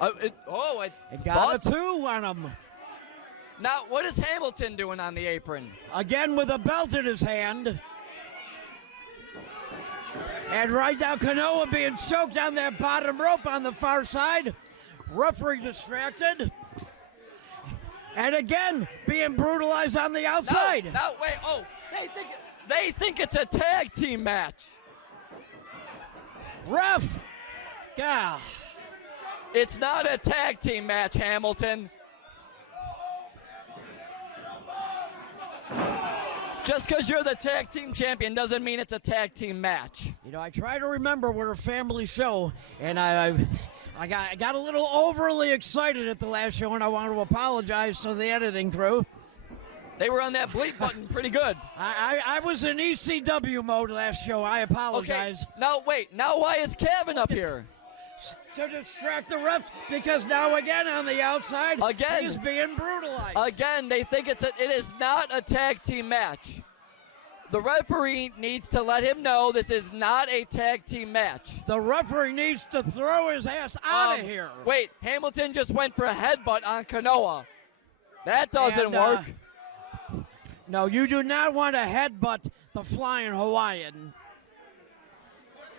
It Got a 2 on him. Now, what is Hamilton doing on the apron? Again with a belt in his hand. And right now, Kanoa being choked on that bottom rope on the far side. Referee distracted. And again, being brutalized on the outside. No, wait. Oh, they think it's a tag team match. Ref. God. It's not a tag team match, Hamilton. Just because you're the tag team champion doesn't mean it's a tag team match. You know, I try to remember we're a family show, and I got a little overly excited at the last show, and I want to apologize to the editing crew. They were on that bleep button pretty good. I was in ECW mode last show. I apologize. Okay, now wait. Now why is Kavan up here? To distract the refs, because now again on the outside, Again. he's being brutalized. Again, they think it is not a tag team match. The referee needs to let him know this is not a tag team match. The referee needs to throw his ass out of here. Wait, Hamilton just went for a headbutt on Kanoa. That doesn't work. No, you do not want to headbutt the Flying Hawaiian.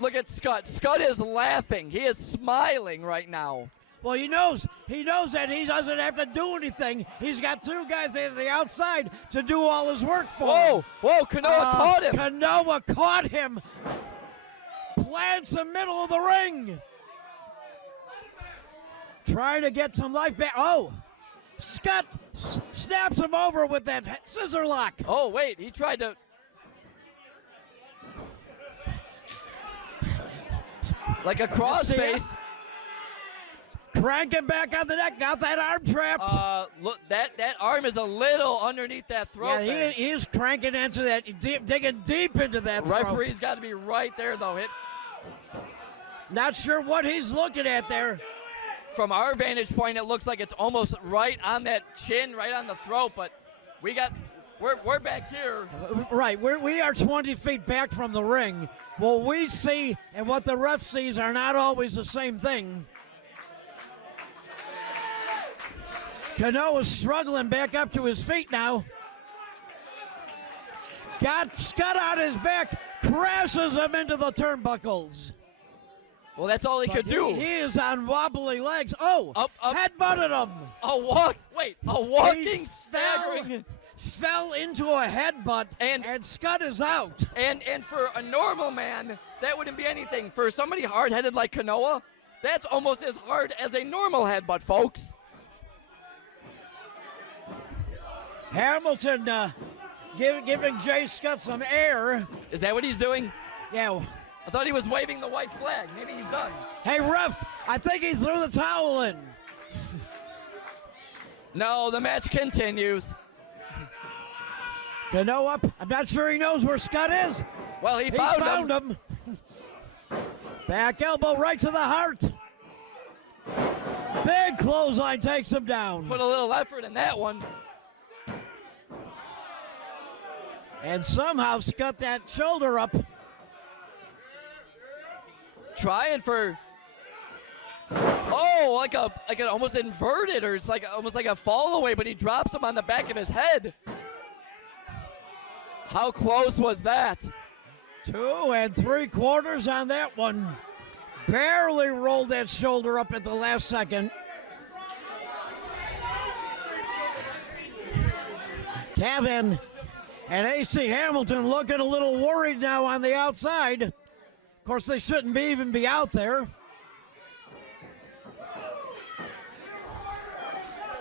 Look at Skutt. Skutt is laughing. He is smiling right now. Well, he knows that he doesn't have to do anything. He's got 2 guys at the outside to do all his work for him. Whoa, Kanoa caught him. Kanoa caught him. Plants the middle of the ring. Trying to get some life back. Oh, Skutt snaps him over with that scissor lock. Oh, wait, he tried to. Like a crossface. Cranking back on the neck. Got that arm trapped. Look, that arm is a little underneath that throat. Yeah, he is cranking into that, digging deep into that throat. Referee's got to be right there, though. Not sure what he's looking at there. From our vantage point, it looks like it's almost right on that chin, right on the throat, but we're back here. Right, we are 20 feet back from the ring. What we see and what the ref sees are not always the same thing. Kanoa is struggling back up to his feet now. Got Skutt on his back, crashes him into the turnbuckles. Well, that's all he could do. He is on wobbly legs. Oh, headbutted him. A walking, staggering. Fell into a headbutt, and Skutt is out. And for a normal man, that wouldn't be anything. For somebody hard-headed like Kanoa, that's almost as hard as a normal headbutt, folks. Hamilton giving Jay Skutt some air. Is that what he's doing? Yeah. I thought he was waving the white flag. Maybe he's done. Hey, ref, I think he threw the towel in. No, the match continues. Kanoa, I'm not sure he knows where Skutt is. Well, he He found him. Back elbow right to the heart. Big clothesline takes him down. Put a little effort in that one. And somehow Skutt that shoulder up. Trying for, oh, like an almost inverted, or it's like almost like a fall away, but he drops him on the back of his head. How close was that? 2 3/4 on that one. Barely rolled that shoulder up at the last second. Kavan and AC Hamilton looking a little worried now on the outside. Of course, they shouldn't even be out there.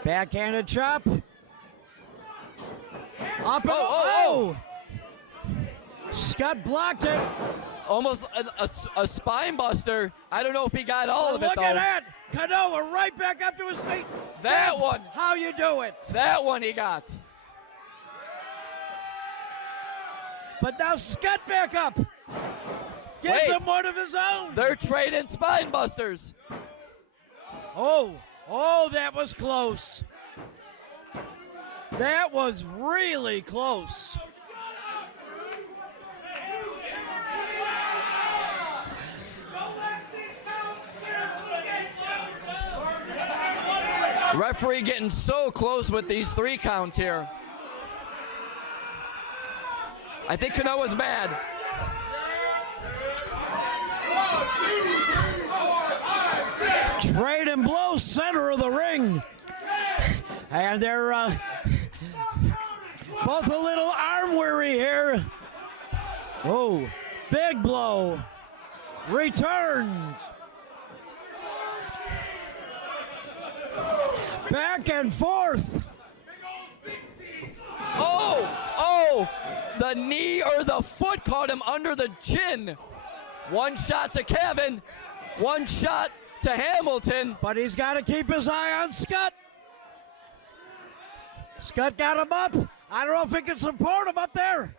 Backhanded chop. Up and oh! Skutt blocked it. Almost a spine buster. I don't know if he got all of it, though. Look at that. Kanoa right back up to his feet. That one. How you do it. That one he got. But now Skutt back up. Gives him one of his own. They're trading spine busters. Oh, that was close. That was really close. Referee getting so close with these 3 counts here. I think Kanoa's mad. Trade and blow, center of the ring. And they're both a little arm weary here. Oh, big blow. Returns. Back and forth. Oh, the knee or the foot caught him under the chin. One shot to Kavan, one shot to Hamilton. But he's got to keep his eye on Skutt. Skutt got him up. I don't know if he can support him up there.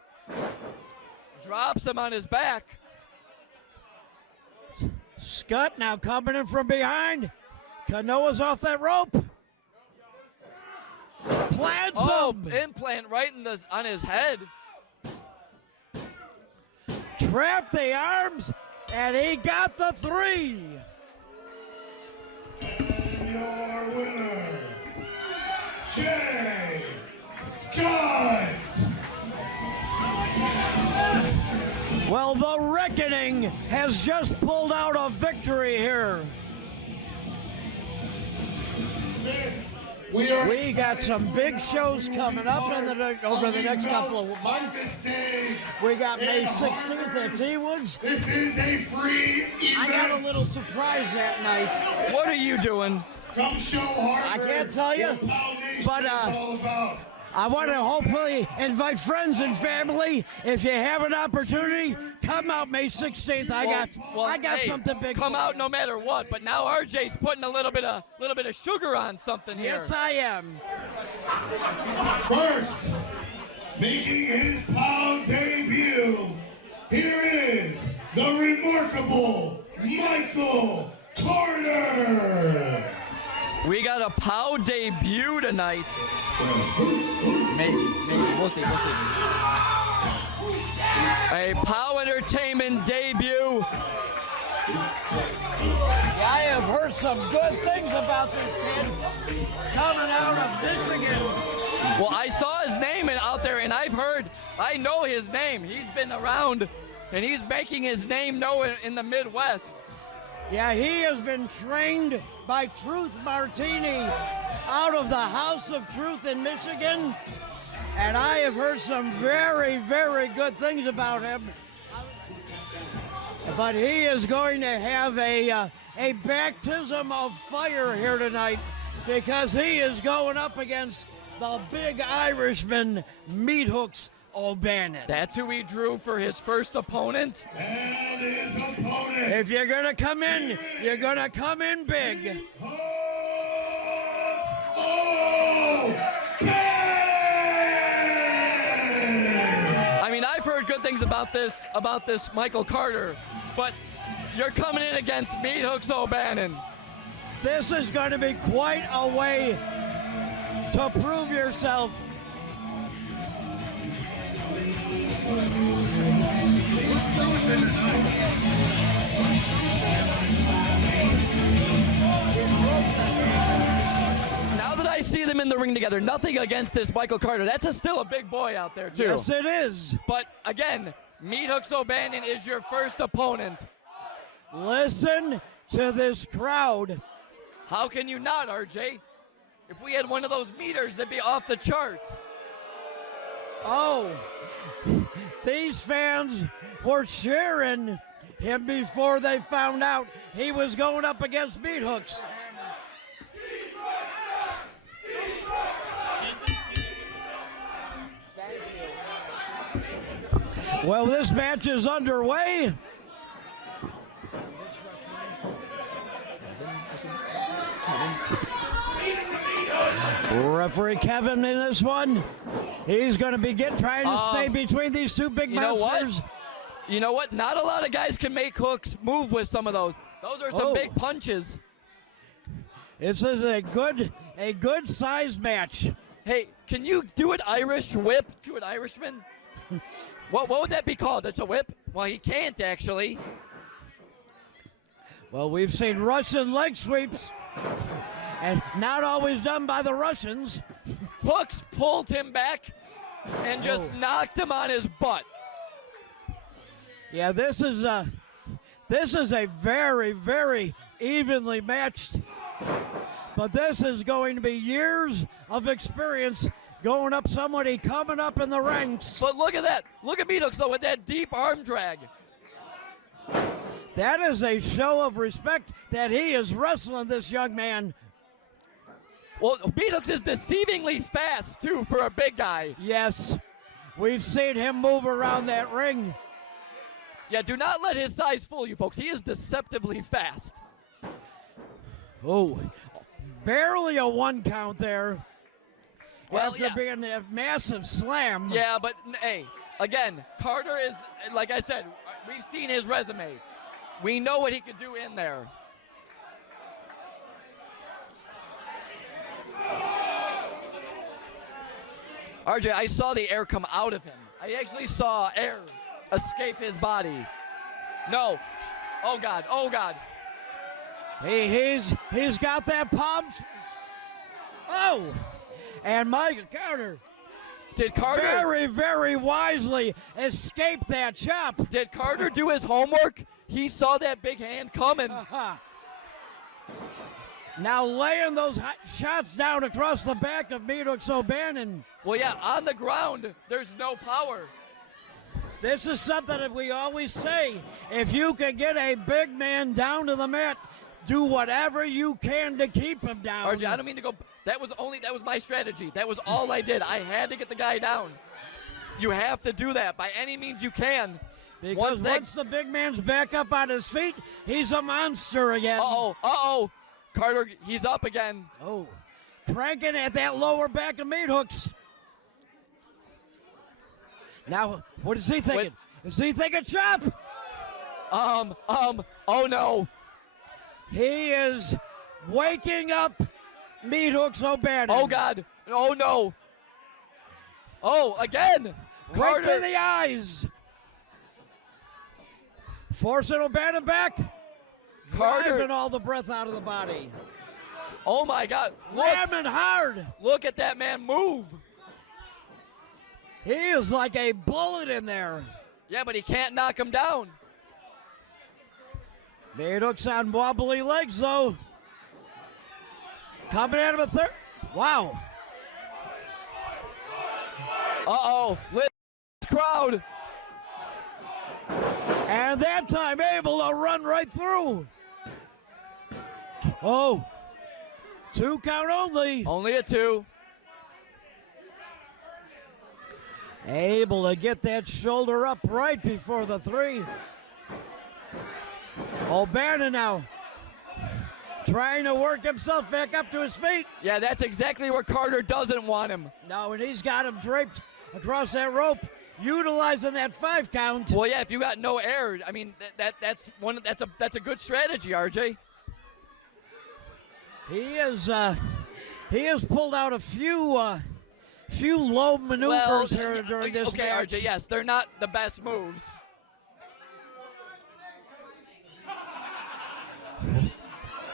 Drops him on his back. Skutt now coming in from behind. Kanoa's off that rope. Plants him. Implant right on his head. Trapped the arms, and he got the 3. Your winner, Jay Skutt. Well, the Reckoning has just pulled out a victory here. We got some big shows coming up over the next couple of months. We got May 16th at T-Woods. This is a free event. I got a little surprise that night. What are you doing? Come show Harvard. I can't tell you, but all about. I want to hopefully invite friends and family. If you have an opportunity, come out May 16th. I got something big. Come out no matter what. But now RJ's putting a little bit of sugar on something here. Yes, I am. First, making his POWW debut, here is the remarkable Micheal Carter. We got a POWW debut tonight. Maybe. We'll see. A POWW Entertainment debut. I have heard some good things about this kid. He's coming out of Michigan. Well, I saw his name out there, and I know his name. He's been around, and he's making his name known in the Midwest. Yeah, he has been trained by Truth Martini out of the House of Truth in Michigan. And I have heard some very, very good things about him. But he is going to have a baptism of fire here tonight because he is going up against the big Irishman, Meathooks O'Bannon. That's who he drew for his first opponent. And his opponent. If you're going to come in, you're going to come in big. about this Micheal Carter, but you're coming in against Meathooks O'Bannon. This is going to be quite a way to prove yourself. Now that I see them in the ring together, nothing against this Micheal Carter. That's still a big boy out there, too. Yes, it is. But again, Meathooks O'Bannon is your first opponent. Listen to this crowd. How can you not, RJ? If we had one of those meters, that'd be off the chart. Oh, these fans were cheering him before they found out he was going up against Meathooks. Well, this match is underway. Referee Kavan in this one. He's going to begin trying to stay between these two big monsters. You know what? Not a lot of guys can make hooks move with some of those. Those are some big punches. This is a good size match. Hey, can you do an Irish whip to an Irishman? What would that be called? It's a whip? Well, he can't actually. Well, we've seen Russian leg sweeps, and not always done by the Russians. Hooks pulled him back and just knocked him on his butt. Yeah, this is a very, very evenly matched. But this is going to be years of experience going up somebody coming up in the ranks. But look at that. Look at Meathooks, though, with that deep arm drag. That is a show of respect that he is wrestling this young man. Well, Meathooks is deceivingly fast, too, for a big guy. Yes. We've seen him move around that ring. Yeah, do not let his size fool you, folks. He is deceptively fast. Oh, barely a 1 count there. Well, after being a massive slam. Yeah, but hey, again, Carter is, like I said, we've seen his resume. We know what he could do in there. RJ, I saw the air come out of him. I actually saw air escape his body. No. Oh, God. Oh, God. He's got that palm. Oh, and Micheal Carter. Did Carter very, very wisely escape that chop? Did Carter do his homework? He saw that big hand coming. Now laying those shots down across the back of Meathooks O'Bannon. Well, yeah, on the ground, there's no power. This is something that we always say. If you can get a big man down to the mat, do whatever you can to keep him down. RJ, I don't mean to go. That was my strategy. That was all I did. I had to get the guy down. You have to do that by any means you can. Because once the big man's back up on his feet, he's a monster again. Uh-oh. Carter, he's up again. Oh, cranking at that lower back of Meathooks. Now, what is he thinking? Is he thinking chop? Oh no. He is waking up Meathooks O'Bannon. Oh, God. Oh, no. Oh, again. Right to the eyes. Forcing O'Bannon back. Carter. Driving all the breath out of the body. Oh, my God. Ramming hard. Look at that man move. He is like a bullet in there. Yeah, but he can't knock him down. Meathooks on wobbly legs, though. Coming out of a third. Wow. Uh-oh. Crowd. And that time able to run right through. Oh. 2 count only. Only a 2. Able to get that shoulder up right before the 3. O'Bannon now trying to work himself back up to his feet. Yeah, that's exactly where Carter doesn't want him. No, and he's got him draped across that rope. utilizing that 5 count. Well, yeah, if you got no air, I mean that's a good strategy, RJ. He has pulled out a few low maneuvers here during this okay, match. RJ, yes, they're not the best moves.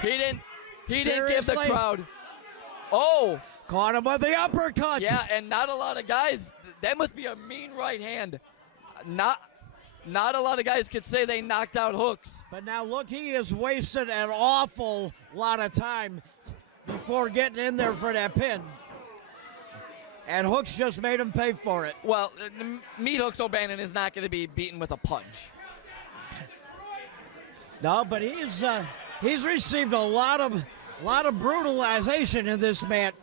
He didn't give the Seriously? crowd. Oh, caught him with the uppercut. Yeah, and not a lot of guys. That must be a mean right hand. Not a lot of guys could say they knocked out Hooks. But now look, he has wasted an awful lot of time before getting in there for that pin. And Hooks just made him pay for it. Well, Meathooks O'Bannon is not going to be beaten with a punch. No, but he's received a lot of brutalization in this match.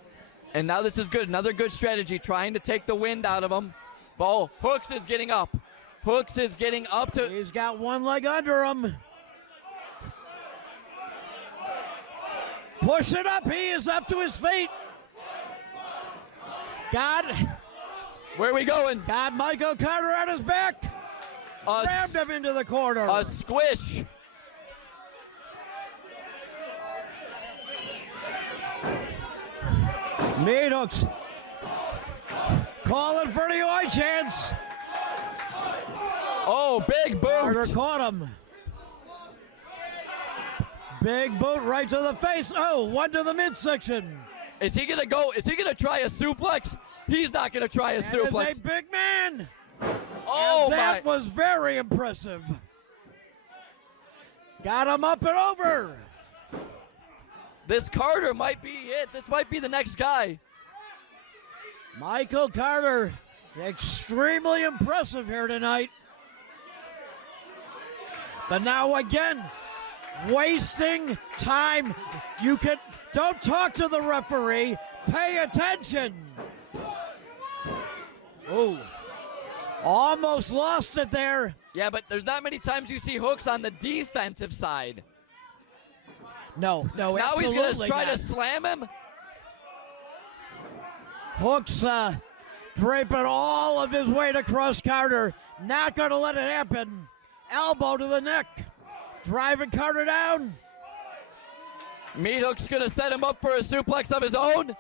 And now this is good. Another good strategy, trying to take the wind out of him. Oh, Hooks is getting up. Hooks is getting up to. He's got one leg under him. Push it up. He is up to his feet. Where are we going? Got Micheal Carter on his back. Rammed him into the corner. A squish. Meathooks calling for the oi chance. Oh, big boot. Carter caught him. Big boot right to the face. Oh, one to the midsection. Is he gonna go? Is he gonna try a suplex? He's not gonna try a suplex. That is a big man. Oh, and that was very impressive. Got him up and over. This Carter might be it. This might be the next guy. Micheal Carter, extremely impressive here tonight. But now again, wasting time. Don't talk to the referee. Pay attention. Oh, almost lost it there. Yeah, but there's not many times you see Hooks on the defensive side. No, now absolutely he's gonna try not. to slam him. Hooks draping all of his weight across Carter. Not gonna let it happen. Elbow to the neck. Driving Carter down. Meathooks gonna set him up for a suplex of his own.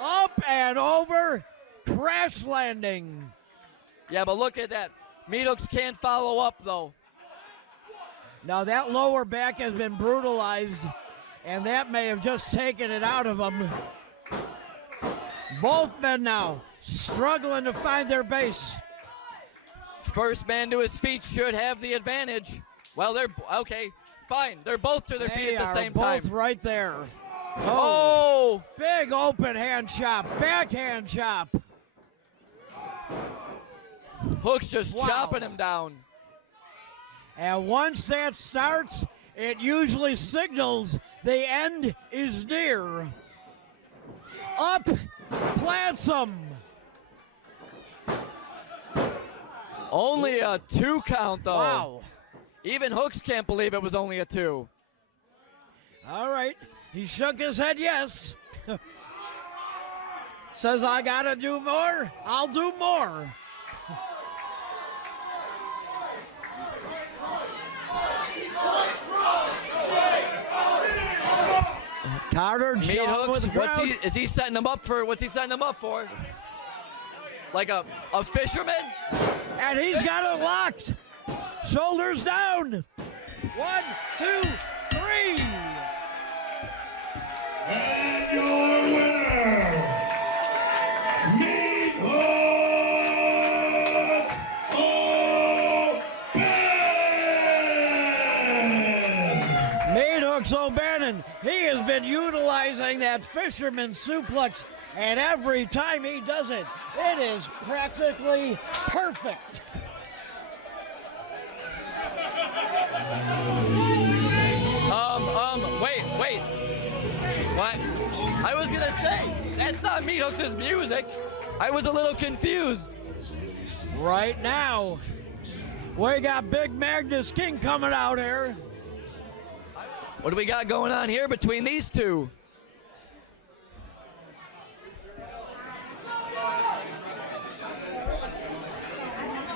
Up and over. Crash landing. Yeah, but look at that. Meathooks can't follow up though. Now that lower back has been brutalized, and that may have just taken it out of him. Both men now struggling to find their base. First man to his feet should have the advantage. Well, they're okay. Fine. They're both to their feet at the same time. Both right there. Oh! Big open hand chop. Backhand chop. Hook's just chopping him down. And once that starts, it usually signals the end is near. Up, plants him. Only a 2 count though. Wow. Even Hooks can't believe it was only a 2. All right. He shook his head yes. Says, I gotta do more. I'll do more. Carter Meathooks, with the crowd. is he setting him up for? What's he setting him up for? Like a fisherman? And he's got it locked. Shoulders down. 1, 2, 3. And your winner, Meathooks O'Bannon. Meathooks O'Bannon. He has been utilizing that fisherman suplex, and every time he does it, it is practically perfect. Wait. What? I was gonna say, that's not Meathooks' music. I was a little confused. Right now, we got Big Magnus King coming out here. What do we got going on here between these two?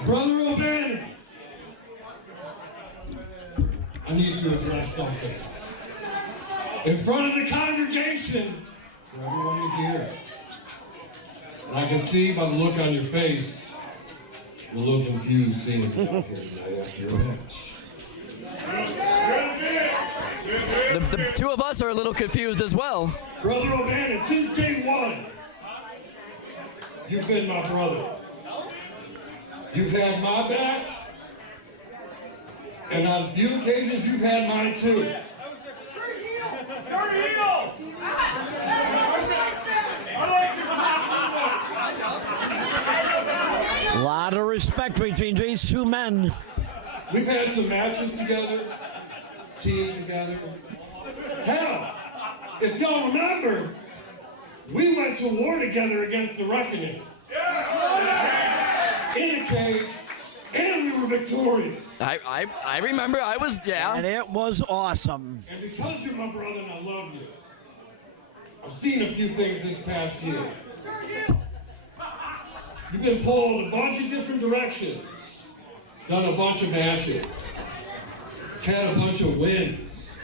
Brother O'Bannon, I need to address something. In front of the congregation, for everyone to hear. And I can see by the look on your face, you're a little confused seeing me out here tonight after your match. The two of us are a little confused as well. Brother O'Bannon, since day one, you've been my brother. You've had my back, and on a few occasions you've had mine too. A lot of respect between these two men. We've had some matches together, teamed together. Hell, if y'all remember, we went to war together against the Reckoning. In a cage, and we were victorious. I remember, I was, yeah. And it was awesome. And because you're my brother and I love you, I've seen a few things this past year. You've been pulled a bunch of different directions, done a bunch of matches, had a bunch of wins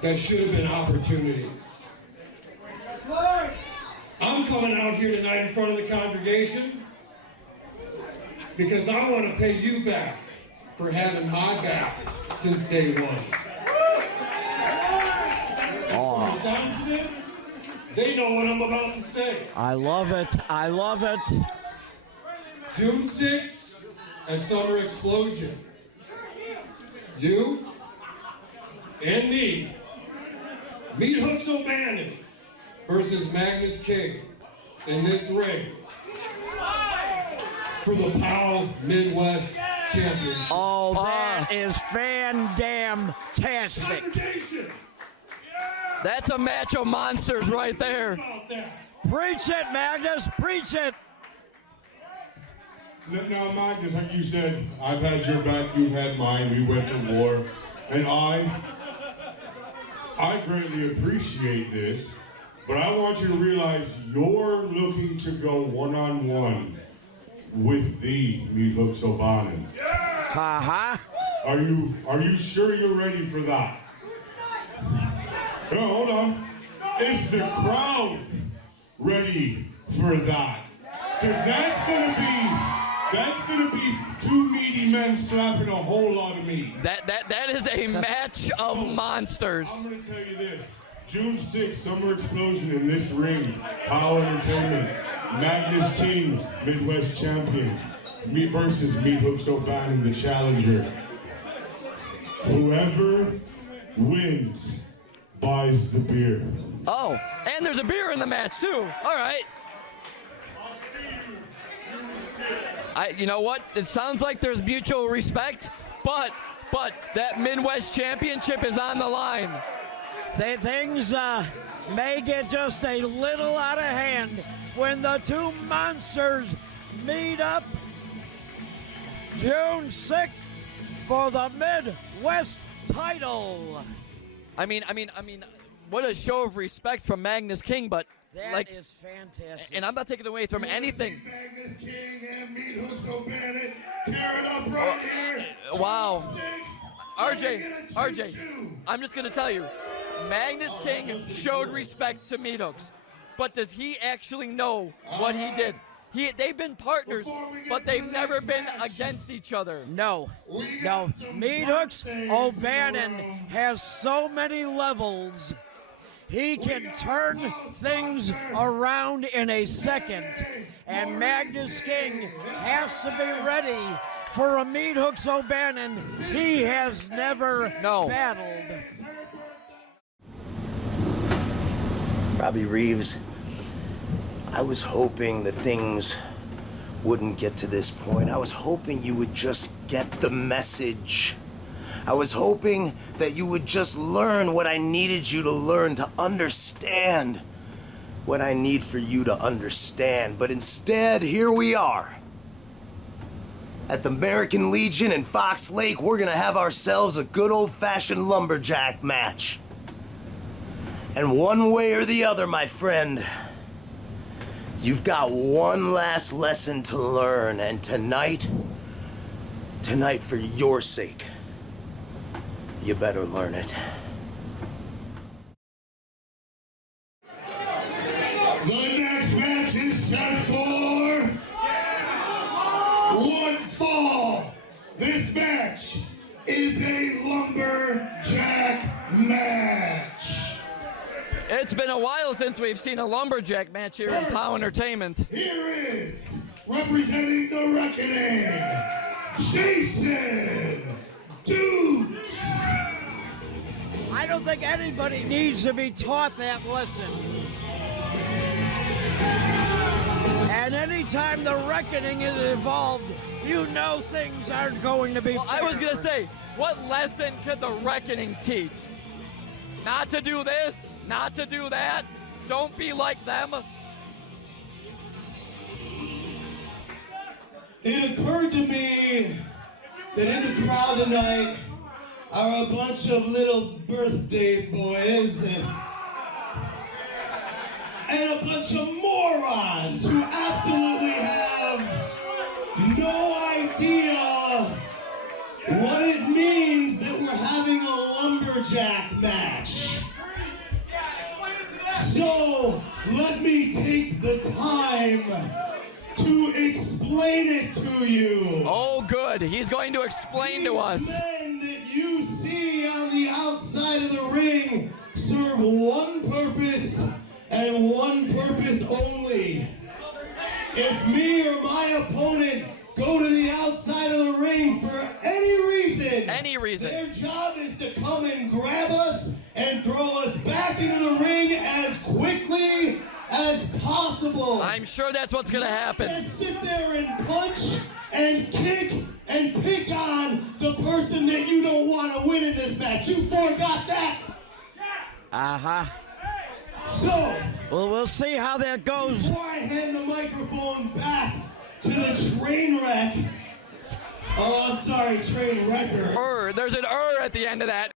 that should have been opportunities. I'm coming out here tonight in front of the congregation because I want to pay you back for having my back since day one. Oh. For the sounds of it, they know what I'm about to say. I love it. I love it. June 6th and Summer Explosion. You and me, Meathooks O'Bannon versus Magnus King in this ring for the POWW Midwest Championship. Oh, that is fan-damn-tastic. Congregation, That's a match of monsters right there. about that. Preach it, Magnus. Preach it. Now, Magnus, like you said, I've had your back, you've had mine, we went to war, and I greatly appreciate this, but I want you to realize you're looking to go one-on-one with the Meathooks O'Bannon. Uh-huh. Are you sure you're ready for that? No, hold on. Is the crowd ready for that? Because that's gonna be two meaty men slapping a whole lot of meat. That is a match of monsters. I'm gonna tell you this. June 6th, Summer Explosion in this ring. POWW Entertainment. Magnus King, Midwest Champion. Me versus Meathooks O'Bannon, the challenger. Whoever wins buys the beer. Oh, and there's a beer in the match too. All right. You know what? It sounds like there's mutual respect, but that Midwest Championship is on the line. Things may get just a little out of hand when the two monsters meet up June 6th for the Midwest title. I mean, what a show of respect from Magnus King, but That is fantastic. and I'm not taking away from anything. Magnus King and Meathooks O'Bannon tear it up right here. Wow. June 6th, RJ, I'm just gonna tell you, Magnus King showed respect to Meathooks, but does he actually know what he did? They've been partners, but they've never been against each other. No. Meathooks O'Bannon has so many levels. He can turn things around in a second. And Magnus King has to be ready for a Meathooks O'Bannon he has never battled. Robbie Reeves, I was hoping that things wouldn't get to this point. I was hoping you would just get the message. I was hoping that you would just learn what I needed you to learn, to understand what I need for you to understand. But instead, here we are. At the American Legion in Fox Lake, we're gonna have ourselves a good old-fashioned lumberjack match. And one way or the other, my friend, You've got one last lesson to learn, and tonight, for your sake, you better learn it. The next match is set for one fall. This match is a lumberjack match. It's been a while since we've seen a lumberjack match here in POW Entertainment. Here is, representing the Reckoning, Jason Dukes. I don't think anybody needs to be taught that lesson. And anytime the Reckoning is involved, you know things aren't going to be fair. I was going to say, what lesson could the Reckoning teach? Not to do this, not to do that. Don't be like them. It occurred to me that in the crowd tonight are a bunch of little birthday boys and a bunch of morons who absolutely have no idea what it means that we're having a lumberjack match. So let me take the time to explain it to you. Oh, good. He's going to explain to us. The men that you see on the outside of the ring serve one purpose and one purpose only. If me or my opponent go to the outside of the ring for any reason, their job is to come and grab us and throw us back into the ring as quickly as possible. I'm sure that's what's going to happen. Just sit there and punch and kick and pick on the person that you don't want to win in this match. You forgot that? Uh-huh. So, well, we'll see how that goes. Before I hand the microphone back to the train wreck. Oh, I'm sorry, train wrecker. There's an at the end of that.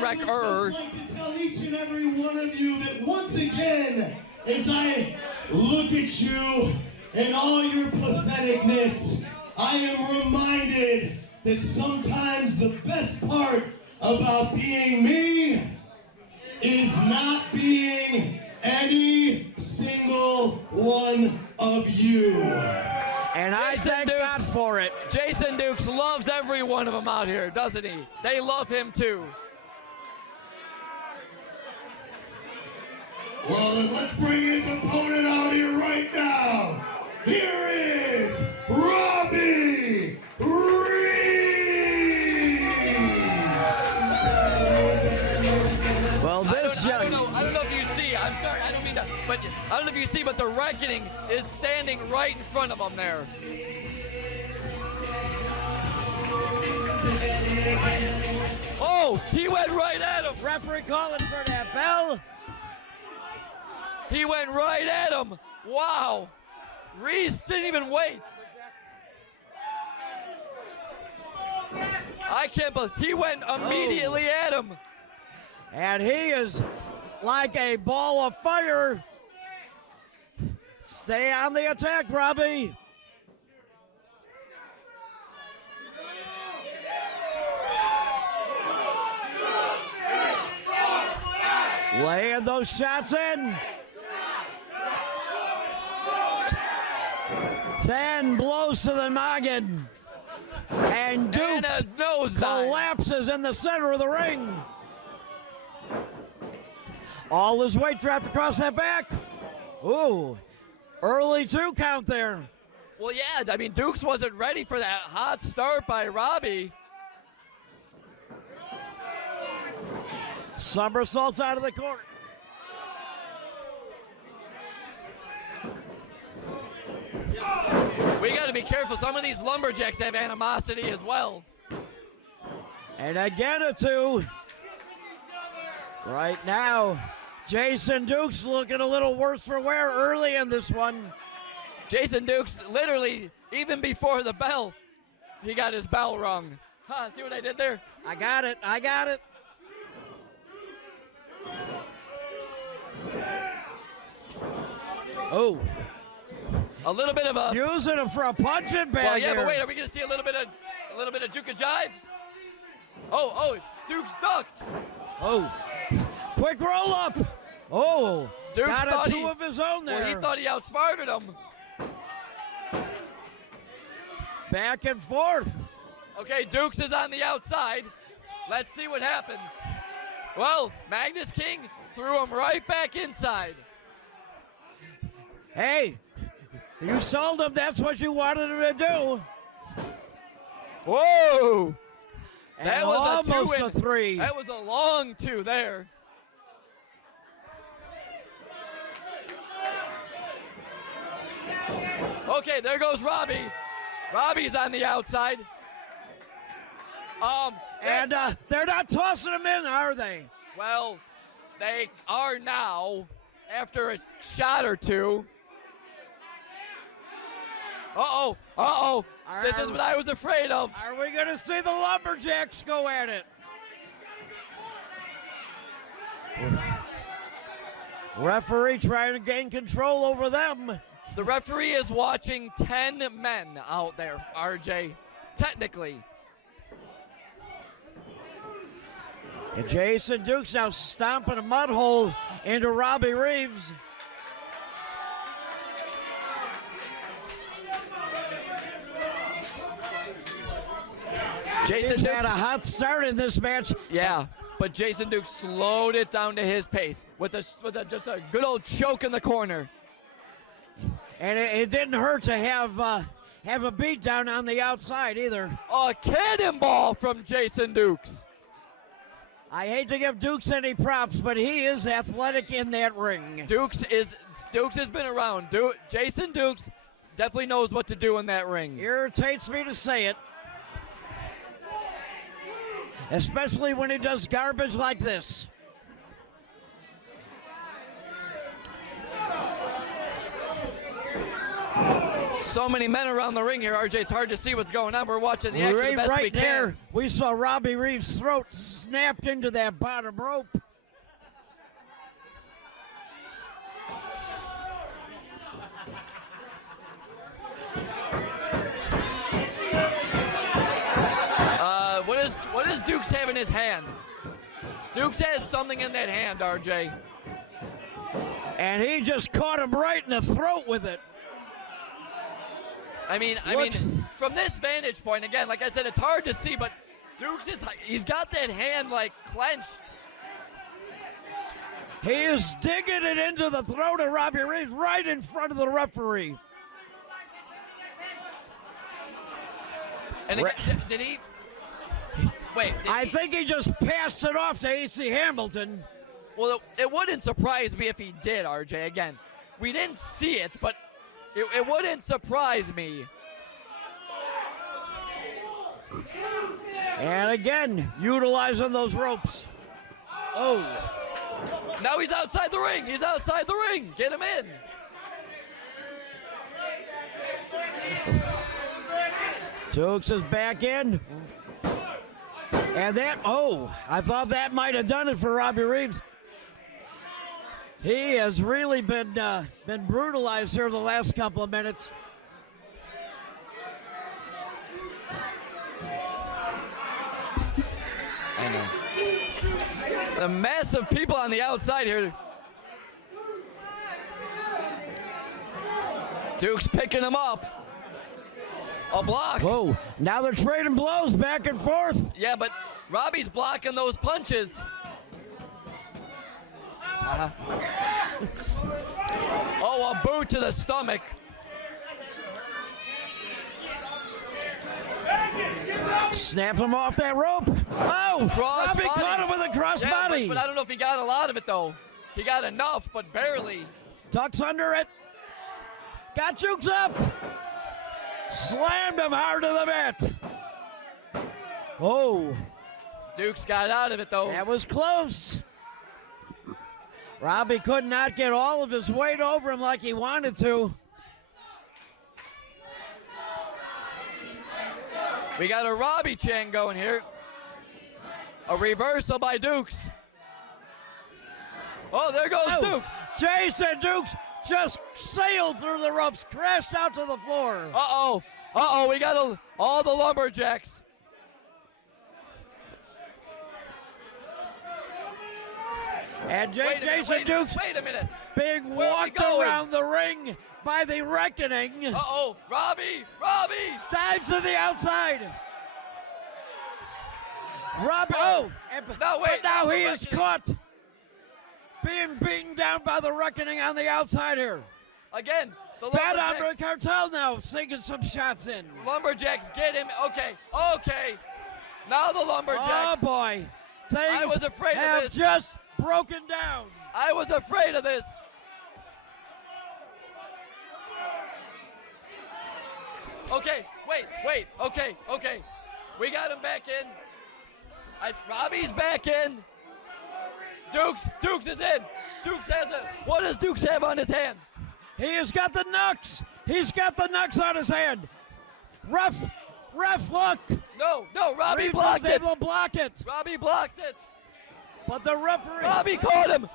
Wreck I'd like to tell each and every one of you that once again, as I look at you and all your patheticness, I am reminded that sometimes the best part about being me is not being any single one of you. And I thank God for it. Jason Dukes loves every one of them out here, doesn't he? They love him too. Well, then let's bring his opponent out here right now. Here is Robbie Reeves. Well, this I don't know if you see. I'm sorry, I don't mean to, but I don't know if you see, but the Reckoning is standing right in front of him there. Oh, he went right at him. Referee calling for that bell. He went right at him. Wow. Reeves didn't even wait. I can't believe he went immediately at him. And he is like a ball of fire. Stay on the attack, Robbie. Laying those shots in. 10 blows to the noggin. And Dukes collapses in the center of the ring. All his weight dropped across that back. Ooh, early 2 count there. Well, yeah, I mean, Dukes wasn't ready for that hot start by Robbie. Somersaults out of the corner. We got to be careful. Some of these lumberjacks have animosity as well. And again a 2. Right now, Jason Dukes looking a little worse for wear early in this one. Jason Dukes, literally, even before the bell, he got his bell rung. Huh, see what I did there? I got it. Oh. A little bit of a using him for a punching bag. Well, yeah, here. but wait, are we gonna see a little bit of juke and jive? Oh, Duke's ducked. Oh, quick roll up. Oh, Duke got a two of his own there. Well, he thought he outsmarted him. Back and forth. Okay, Dukes is on the outside. Let's see what happens. Well, Magnus King threw him right back inside. Hey, you sold him. That's what you wanted him to do. Whoa! And That was almost a a three. That was a long two there. Okay, there goes Robbie. Robbie's on the outside. And they're not tossing him in, are they? Well, they are now after a shot or two. Uh-oh. This is what I was afraid of. Are we going to see the Lumberjacks go at it? Referee trying to gain control over them. The referee is watching 10 men out there, RJ, technically. And Jason Dukes now stomping a mud hole into Robbie Reeves. Jason Dukes Dukes had a hot start in this match. Yeah, but Jason Dukes slowed it down to his pace with just a good old choke in the corner. And it didn't hurt to have a beat down on the outside either. A cannonball from Jason Dukes. I hate to give Dukes any props, but he is athletic in that ring. Dukes has been around. Jason Dukes definitely knows what to do in that ring. Irritates me to say it. Especially when he does garbage like this. So many men around the ring here, RJ. It's hard to see what's going on. We're watching the action the best we can. There, we saw Robbie Reeves' throat snapped into that bottom rope. What does Dukes have in his hand? Dukes has something in that hand, RJ. And he just caught him right in the throat with it. I mean, from this vantage point, again, like I said, it's hard to see, but Dukes he's got that hand like clenched. He is digging it into the throat of Robbie Reeves right in front of the referee. And again, did he? Wait. I think he just passed it off to AC Hamilton. Well, it wouldn't surprise me if he did, RJ. Again, we didn't see it, but it wouldn't surprise me. And again, utilizing those ropes. Oh. Now he's outside the ring. He's outside the ring. Get him in. Dukes is back in. And I thought that might have done it for Robbie Reeves. He has really been brutalized here the last couple of minutes. I know. The massive people on the outside here. Dukes picking him up. A block. Whoa, now they're trading blows back and forth. Yeah, but Robbie's blocking those punches. Oh, a boot to the stomach. Snaps him off that rope. Oh, Robbie caught him with a crossbody. But I don't know if he got a lot of it, though. He got enough, but barely. Tucks under it. Got Dukes up. Slammed him hard to the mat. Oh. Dukes got out of it, though. That was close. Robbie could not get all of his weight over him like he wanted to. We got a Robbie chant going here. A reversal by Dukes. Oh, there goes Dukes. Jason Dukes just sailed through the ropes, crashed out to the floor. Uh-oh, we got all the lumberjacks. And Jason Dukes wait a minute. being walked around the ring by the Reckoning. Uh-oh, Robbie! Dives to the outside. Robbie, but now he is caught. Being beaten down by the Reckoning on the outside here. Again, the Bad lumberjacks. Hombre Cartel now sinking some shots in. Lumberjacks get him. Okay. Now the lumberjacks. Oh boy, I was things afraid of have this. just broken down. I was afraid of this. Okay, wait. Okay. We got him back in. Robbie's back in. Dukes is in. Dukes has it. What does Dukes have on his hand? He has got the knucks. He's got the knucks on his hand. Ref, look. No, Robbie Reeves blocked was it. able to block it. Robbie blocked it. But the referee. Robbie caught him.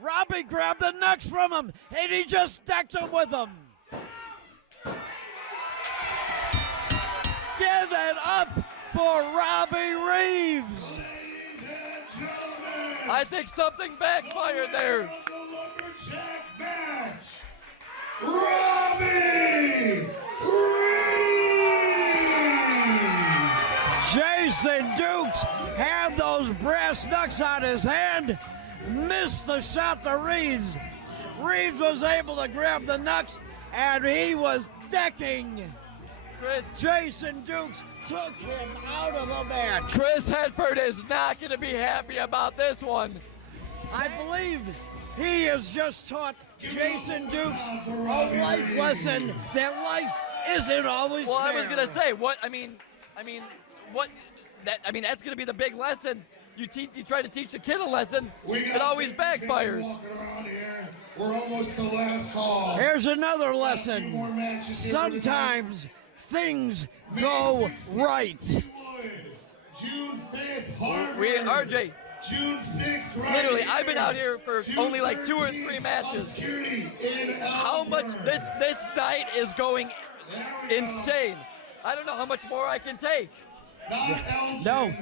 Robbie grabbed the knucks from him, and he just stacked them with them. Give it up for Robbie Reeves. I think something backfired there. The lumberjack match. Robbie Reeves. Jason Dukes had those brass knucks on his hand, missed the shot to Reeves. Reeves was able to grab the knucks, and he was decking. Jason Dukes took him out of the match. Chris Hedford is not going to be happy about this one. I believe he has just taught Jason Dukes a life lesson that life isn't always fair. I was going to say, that's going to be the big lesson. You try to teach a kid a lesson, it always backfires. We're almost the last call. Here's another lesson. Sometimes things go right. June 5th, Harvard. RJ. June 6th, right literally, here. I've been out here for June only like 2 or 3 matches. How much this night is going insane. I don't know how much more I can take. No.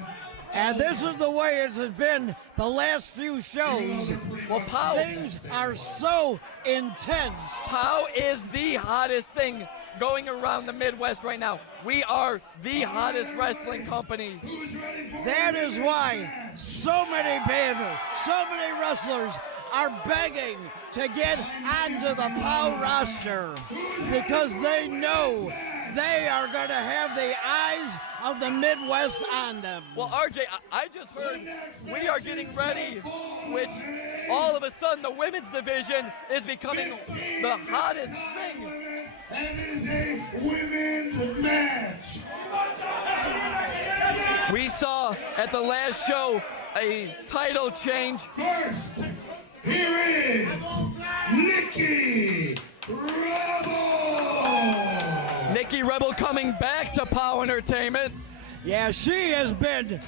And this is the way it has been the last few shows. Well, POW. Things are so intense. POW is the hottest thing going around the Midwest right now. We are the hottest wrestling company. That is why so many people, so many wrestlers are begging to get onto the POW roster because they know they are going to have the eyes of the Midwest on them. Well, RJ, I just heard we are getting ready, which all of a sudden the women's division is becoming the hottest thing. And it is a women's match. We saw at the last show a title change. First, here is Nikki Rebol. Nikki Rebel coming back to POW Entertainment. Yeah, she has been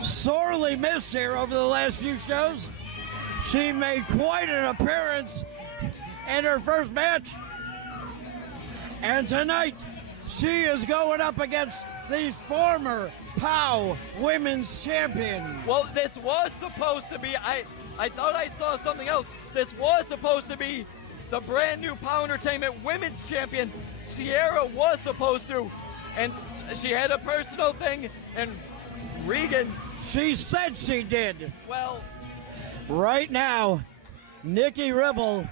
sorely missed here over the last few shows. She made quite an appearance in her first match. And tonight, she is going up against the former POW Women's Champion. Well, this was supposed to be, I thought I saw something else. This was supposed to be the brand new POW Entertainment Women's Champion. Sierra was supposed to, and she had a personal thing, and Regan. She said she did. Well, right now, Nikki Rebel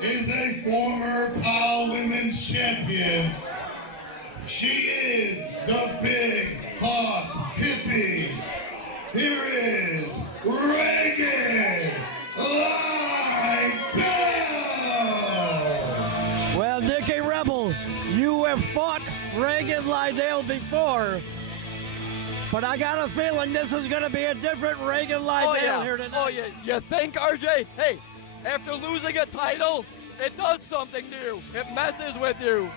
is a former POW Women's Champion. She is the big hoss hippie. Here is Regan Lydale. Well, Nikki Rebel, you have fought Regan Lydale before, but I got a feeling this is going to be a different Regan Lydale here tonight. Oh, yeah. You think, RJ? Hey, after losing a title, it does something to you. It messes with you.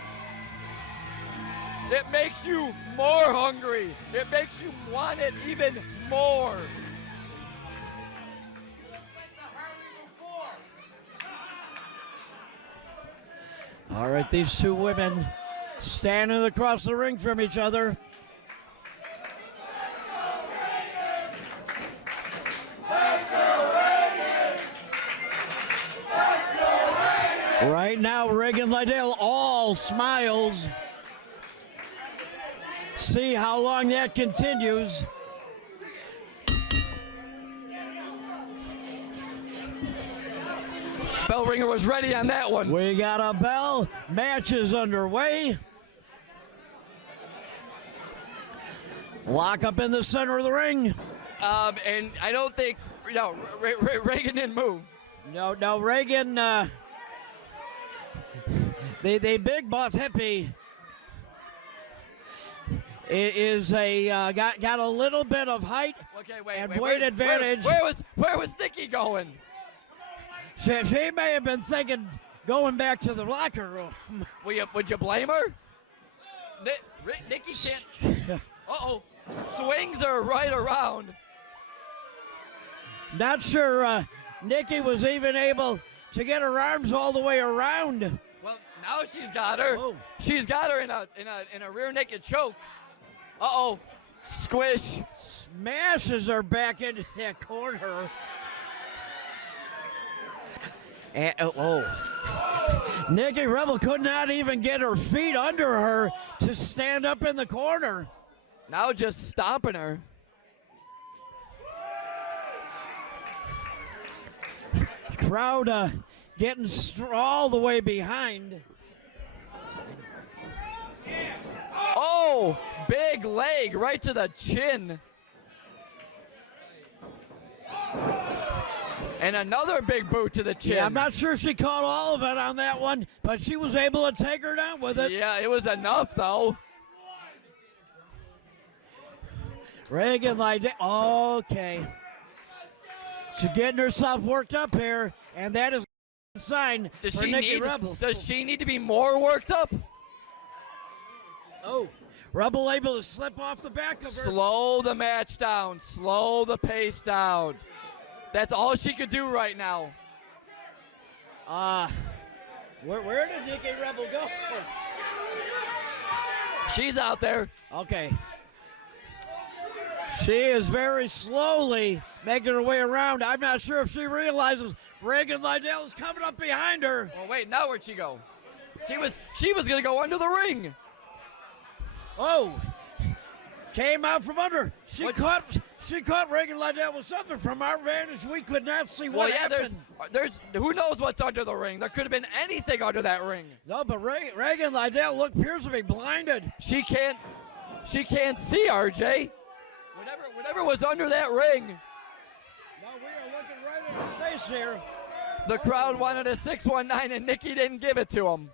It makes you more hungry. It makes you want it even more. All right, these two women standing across the ring from each other. Right now, Regan Lydale all smiles. See how long that continues. Bell ringer was ready on that one. We got a bell. Match is underway. Lock up in the center of the ring. And I don't think, no, Regan didn't move. No, Regan, the big boss hippie is got a little bit of height and weight advantage. Where was Nikki going? She may have been thinking going back to the locker room. Would you blame her? Nikki can't. Uh-oh. Swings her right around. Not sure Nikki was even able to get her arms all the way around. Well, now she's got her. Oh. She's got her in a rear naked choke. Uh-oh. Squish. Smashes her back into that corner. And, Nikki Rebel could not even get her feet under her to stand up in the corner. Now just stomping her. Crowd getting all the way behind. Oh, big leg right to the chin. And another big boot to the chin. Yeah, I'm not sure she caught all of it on that one, but she was able to take her down with it. Yeah, it was enough, though. Regan Lydale, okay. She's getting herself worked up here, and that is a sign for Nikki Rebel. Does she need to be more worked up? Oh, Rebel able to slip off the back of her. Slow the match down. Slow the pace down. That's all she could do right now. Where did Nikki Rebel go? She's out there. Okay. She is very slowly making her way around. I'm not sure if she realizes Regan Lydale is coming up behind her. Oh wait, now where'd she go? She was gonna go under the ring. Oh, came out from under. She caught Regan Lydale with something. From our vantage, we could not see what happened. There's who knows what's under the ring. There could have been anything under that ring. No, but Regan Lydale appears to be blinded. She can't see, RJ. Whatever was under that ring. No, we are looking right in her face here. The crowd wanted a 619 and Nikki didn't give it to him.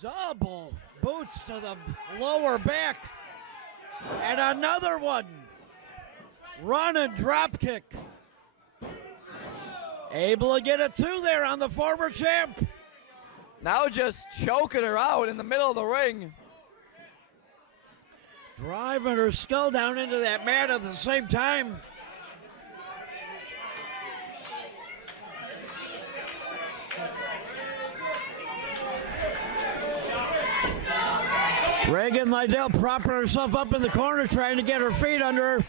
Double boots to the lower back. And another one. Running drop kick. Able to get a 2 there on the former champ. Now just choking her out in the middle of the ring. Driving her skull down into that mat at the same time. Regan Lydale propping herself up in the corner, trying to get her feet under her.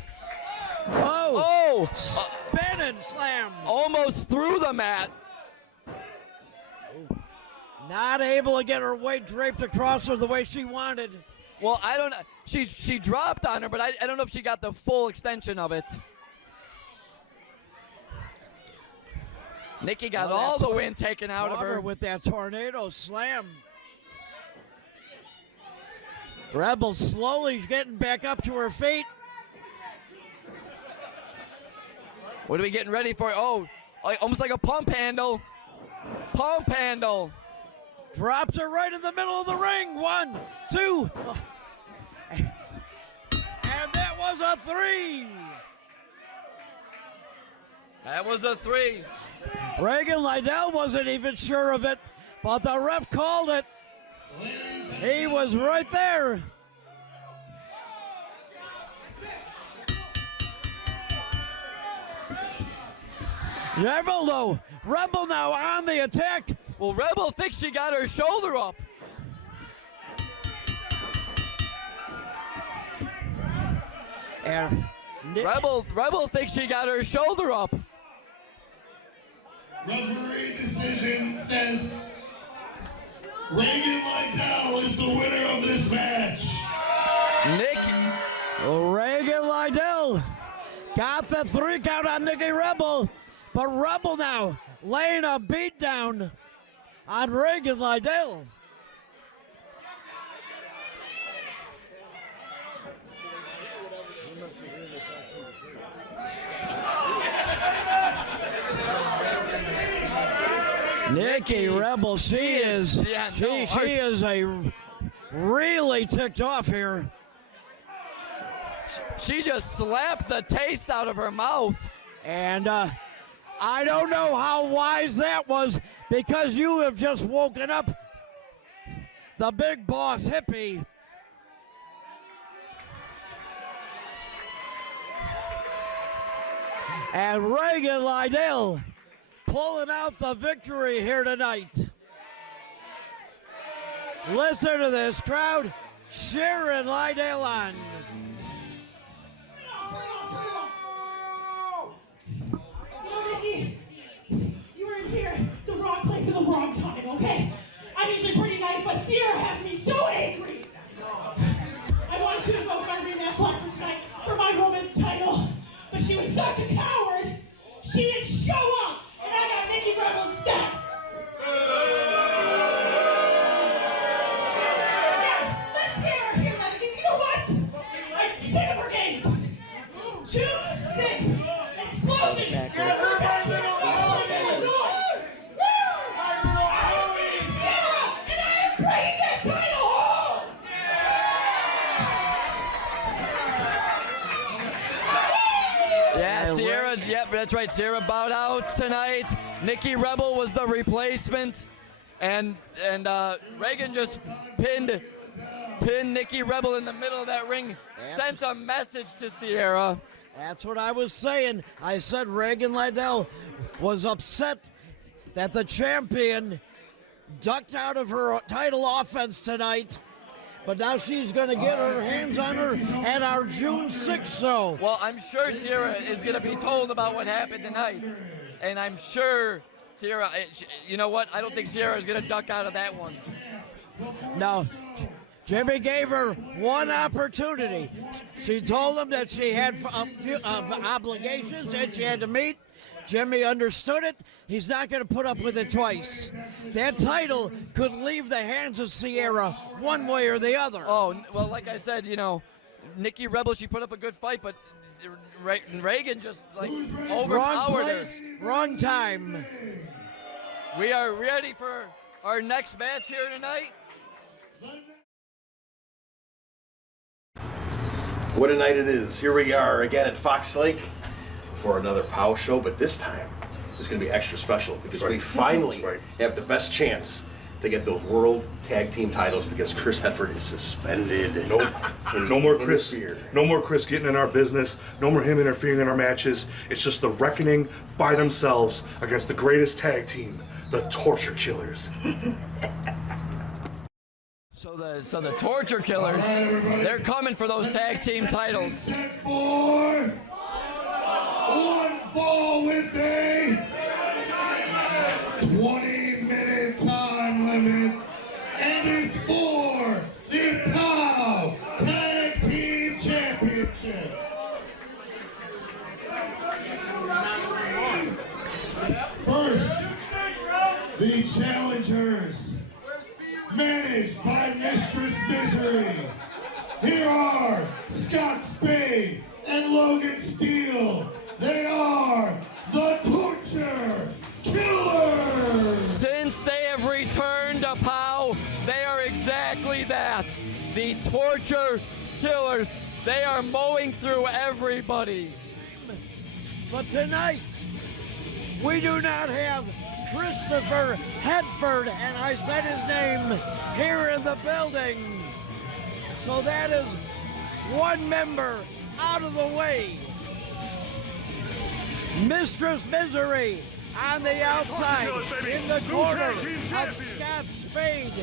Oh! Spinning slam. Almost through the mat. Not able to get her weight draped across her the way she wanted. Well, I don't know. She dropped on her, but I don't know if she got the full extension of it. Nikki got all the wind taken out of her with that tornado slam. Rebel slowly getting back up to her feet. What are we getting ready for? Oh, almost like a pump handle. Pump handle. Drops her right in the middle of the ring. 1, 2. Oh. And that was a 3. That was a 3. Regan Lydale wasn't even sure of it, but the ref called it. He was right there. Rebel now on the attack. Well, Rebel thinks she got her shoulder up. And Rebel thinks she got her shoulder up. Referee decision says Regan Lydale is the winner of this match. Regan Lydale got the 3 count on Nikki Rebel, but Rebel now laying a beat down on Regan Lydale. Nikki Rebel, she is a really ticked off here. She just slapped the taste out of her mouth. And I don't know how wise that was, because you have just woken up the big boss hippie. And Regan Lydale pulling out the victory here tonight. Listen to this crowd cheering Lydale on. Nikki, you were in here, the wrong place at the wrong time, okay? I'm usually pretty nice, but Sierra has me so angry. I wanted to invoke my rematch last for tonight for my women's title, but she was such a coward. She didn't show up, and I got Nikki Rebel instead. Yeah, let's hear her here, because you know what? I'm sick of her games. June 6th, explosion. We're back here in Buffalo, Illinois. I am Lady Sierra, and I am bringing that title home. Yeah, Sierra, yep, that's right. Sierra bowed out tonight. Nikki Rebel was the replacement. And Regan just pinned Nikki Rebel in the middle of that ring, sent a message to Sierra. That's what I was saying. I said Regan Lydale was upset that the champion ducked out of her title offense tonight. But now she's going to get her hands on her at our June 6th show. Well, I'm sure Sierra is going to be told about what happened tonight. And I'm sure Sierra, you know what? I don't think Sierra is going to duck out of that one. No. Jimmy gave her one opportunity. She told him that she had obligations and she had to meet. Jimmy understood it. He's not going to put up with it twice. That title could leave the hands of Sierra one way or the other. Oh, well, like I said, you know, Nikki Rebel, she put up a good fight, but Regan just, like, overpowered her. Wrong time. We are ready for our next match here tonight. What a night it is. Here we are again at Fox Lake for another POW show, but this time it's going to be extra special because we finally have the best chance to get those World Tag Team titles because Chris Hedford is suspended. No more Chris. No more Chris getting in our business. No more him interfering in our matches. It's just the reckoning by themselves against the greatest tag team, the Torture Killers. So the Torture Killers, they're coming for those tag team titles. Set for one fall with a 20-minute time limit, and is for the POW Tag Team Championship. First, the challengers, managed by Mistress Misery. Here are Skutt, Spade, and Logan Steele. They are the Torture Killers! Since they have returned to POW, they are exactly that. The Torture Killers. They are mowing through everybody. But tonight, we do not have Christopher Hedford, and I said his name, here in the building. So that is one member out of the way. Mistress Misery on the outside, in the corner of Skutt, Spade.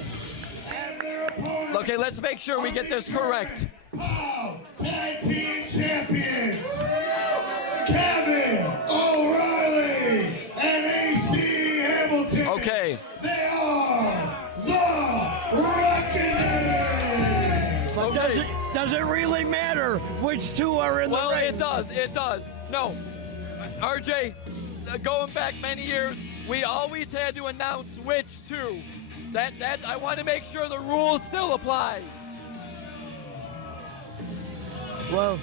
And their opponent, Okay, let's make sure we get this correct. POW Tag Team Champions. champions, Kavan, O'Reilly, and AC Hamilton. Okay. They are the Reckoning. Okay. Does it really matter which two are in the ring? Well, it does. It does. No, RJ, going back many years, we always had to announce which two. That I want to make sure the rules still apply. Well,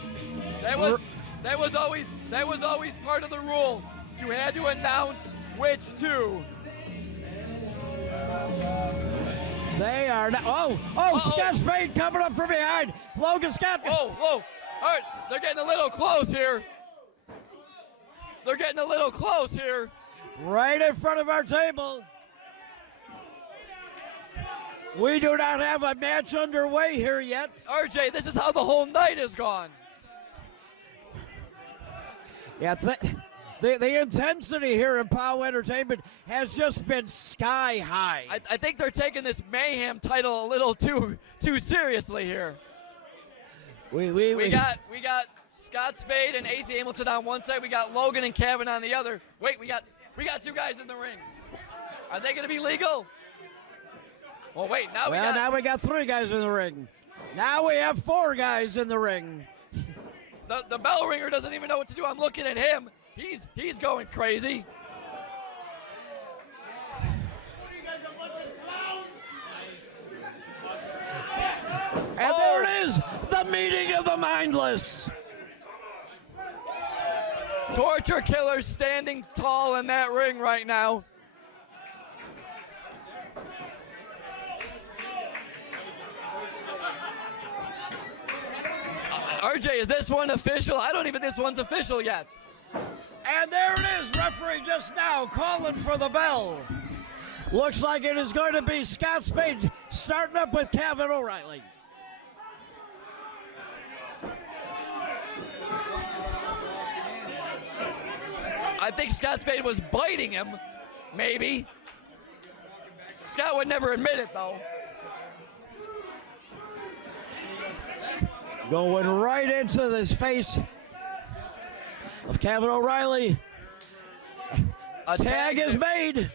that was always part of the rule. You had to announce which two. They are now. Oh, Skutt Spade coming up from behind. Logan Skutt. Whoa. All right, they're getting a little close here. Right in front of our table. We do not have a match underway here yet. RJ, this is how the whole night has gone. Yeah, the intensity here in POW Entertainment has just been sky high. I think they're taking this Mayhem title a little too seriously here. We got Skutt Spade and AC Hamilton on one side. We got Logan and Kavan on the other. Wait, we got two guys in the ring. Are they going to be legal? Well, wait. Now we got 3 guys in the ring. Now we have 4 guys in the ring. The bell ringer doesn't even know what to do. I'm looking at him. He's going crazy. And there it is, the meeting of the mindless. Torture Killer standing tall in that ring right now. RJ, is this one official? I don't even think this one's official yet. And there it is, referee just now calling for the bell. Looks like it is going to be Skutt Spade starting up with Kavan O'Reilly. I think Skutt Spade was biting him, maybe. Skutt would never admit it, though. Going right into this face of Kavan O'Reilly. A tag is made.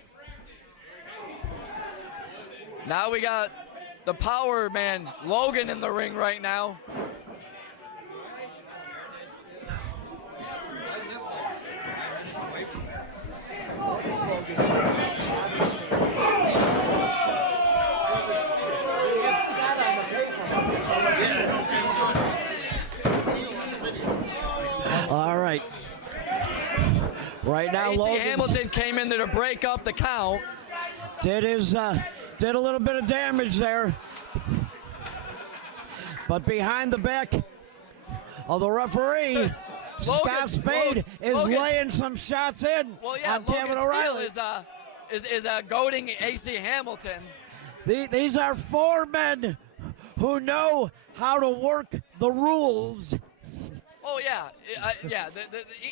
Now we got the power man, Logan, in the ring right now. All right. Right now, AC Logan Hamilton came in there to break up the count. Did a little bit of damage there. But behind the back of the referee, Skutt Spade is laying some shots in on Kavan O'Reilly. Is goading AC Hamilton. These are 4 men who know how to work the rules. Oh yeah,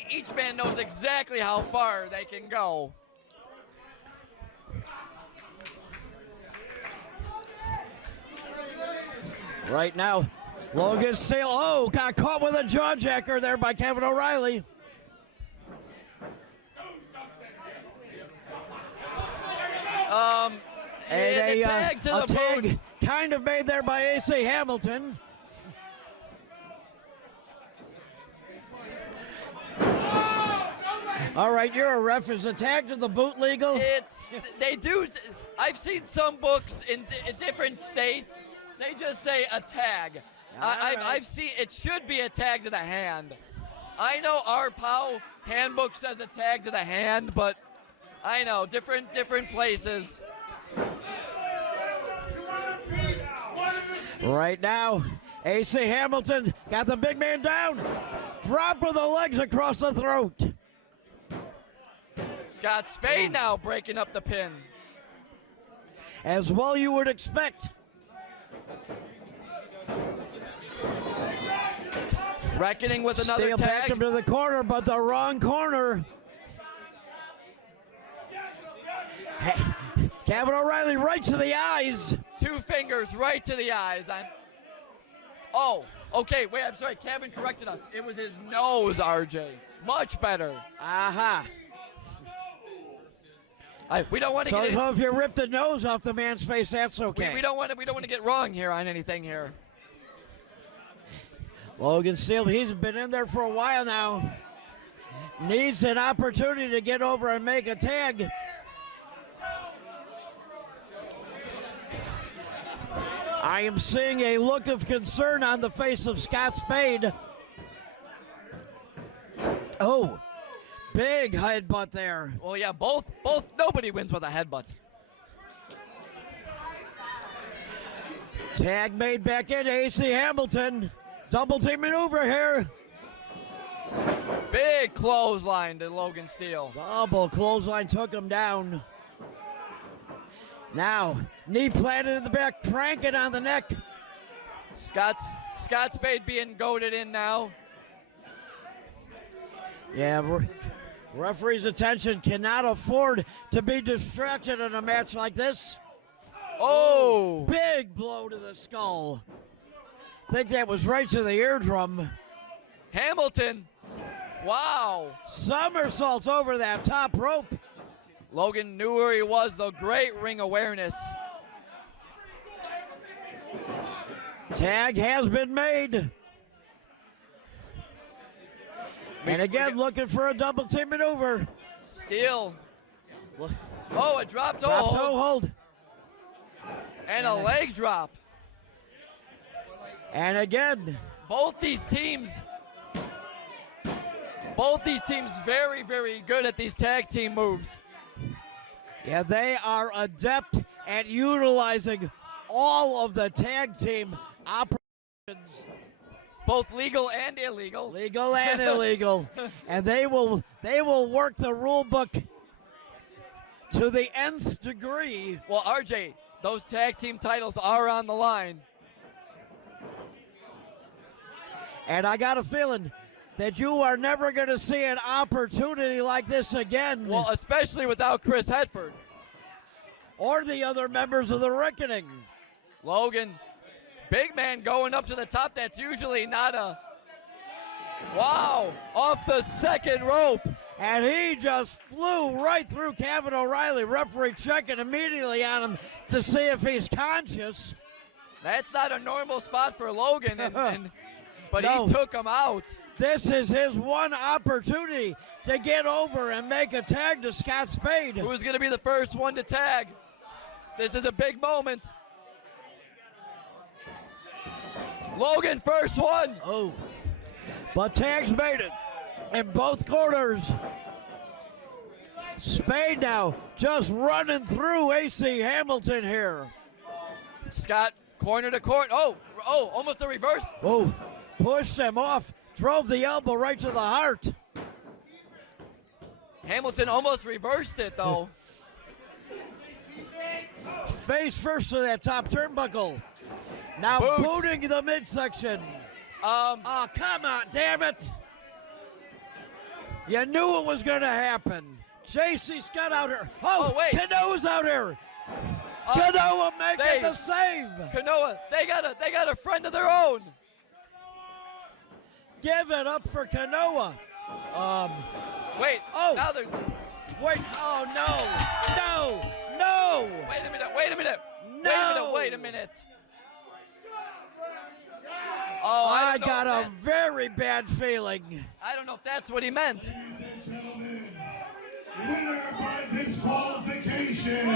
each man knows exactly how far they can go. Right now, Logan Sale, got caught with a jawjacker there by Kavan O'Reilly. And a tag kind of made there by AC Hamilton. All right, you're a ref. Is the tag to the boot legal? They do. I've seen some books in different states. They just say a tag. I've seen it should be a tag to the hand. I know our POW handbook says a tag to the hand, but I know different places. Right now, AC Hamilton got the big man down. Drop of the legs across the throat. Skutt Spade now breaking up the pin. As well you would expect. Reckoning with another Steel tag. backed him to the corner, but the wrong corner. Kavan O'Reilly right to the eyes. 2 fingers right to the eyes. Oh, Okay, wait, I'm sorry. Kavan corrected us. It was his nose, RJ. Much better. Aha. We don't want to get. So if you rip the nose off the man's face, that's okay. We don't want to get wrong here on anything here. Logan Steele, he's been in there for a while now. Needs an opportunity to get over and make a tag. I am seeing a look of concern on the face of Scott Spade. Oh, big headbutt there. Well, yeah, both, nobody wins with a headbutt. Tag made back in, AC Hamilton. Double team maneuver here. Big clothesline to Logan Steele. Double clothesline took him down. Now, knee planted in the back, cranking on the neck. Scott Spade being goaded in now. Yeah, referee's attention cannot afford to be distracted in a match like this. Oh! Big blow to the skull. I think that was right to the eardrum. Hamilton. Wow. Somersaults over that top rope. Logan knew where he was, though. Great ring awareness. Tag has been made. And again, looking for a double team maneuver. Steele. Oh, a drop toe Drop hold. toe hold. And a leg drop. And again. Both these teams very, very good at these tag team moves. Yeah, they are adept at utilizing all of the tag team operations. Both legal and illegal. Legal and illegal. And they will work the rule book to the nth degree. Well, RJ, those tag team titles are on the line. And I got a feeling that you are never going to see an opportunity like this again. Well, especially without Chris Hedford. Or the other members of the Reckoning. Logan, big man going up to the top. That's usually not a... Wow, off the second rope. And he just flew right through Kavan O'Reilly. Referee checking immediately on him to see if he's conscious. That's not a normal spot for Logan, but no. He took him out. This is his one opportunity to get over and make a tag to Scott Spade. Who's going to be the first one to tag? This is a big moment. Logan, first one. Oh, but tags made it in both corners. Spade now just running through AC Hamilton here. Scott, corner to corner. Oh, almost a reverse. Oh, pushed him off. Drove the elbow right to the heart. Hamilton almost reversed it, though. Face first to that top turnbuckle. Now Boots. booting the midsection. Oh, come on, damn it. You knew it was going to happen. JC Skutt out here. Oh, wait. Kanoa's out here. Kanoa making the save. Kanoa, they got a friend of their own. Give it up for Kanoa. Wait. Oh. Now there's. Wait. Oh no. No. Wait a minute. Wait a minute. No. Wait a minute. Oh, I got a very bad feeling. I don't know if that's what he meant. Ladies and gentlemen, winner by disqualification,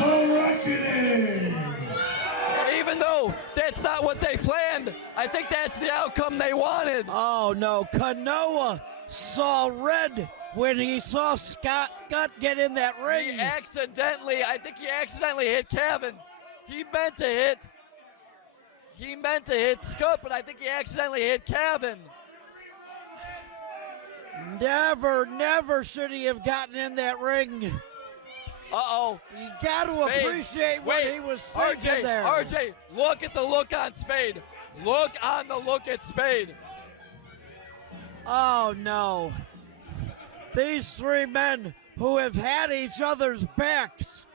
The Reckoning. Even though that's not what they planned, I think that's the outcome they wanted. Oh no, Kanoa saw red when he saw Skutt get in that ring. I think he accidentally hit Kavan. He meant to hit Skutt, but I think he accidentally hit Kavan. Never should he have gotten in that ring. Uh-oh. You got to appreciate what he was thinking there. RJ, look at the look on Spade. Look on the look at Spade. Oh, no. These three men who have had each other's backs.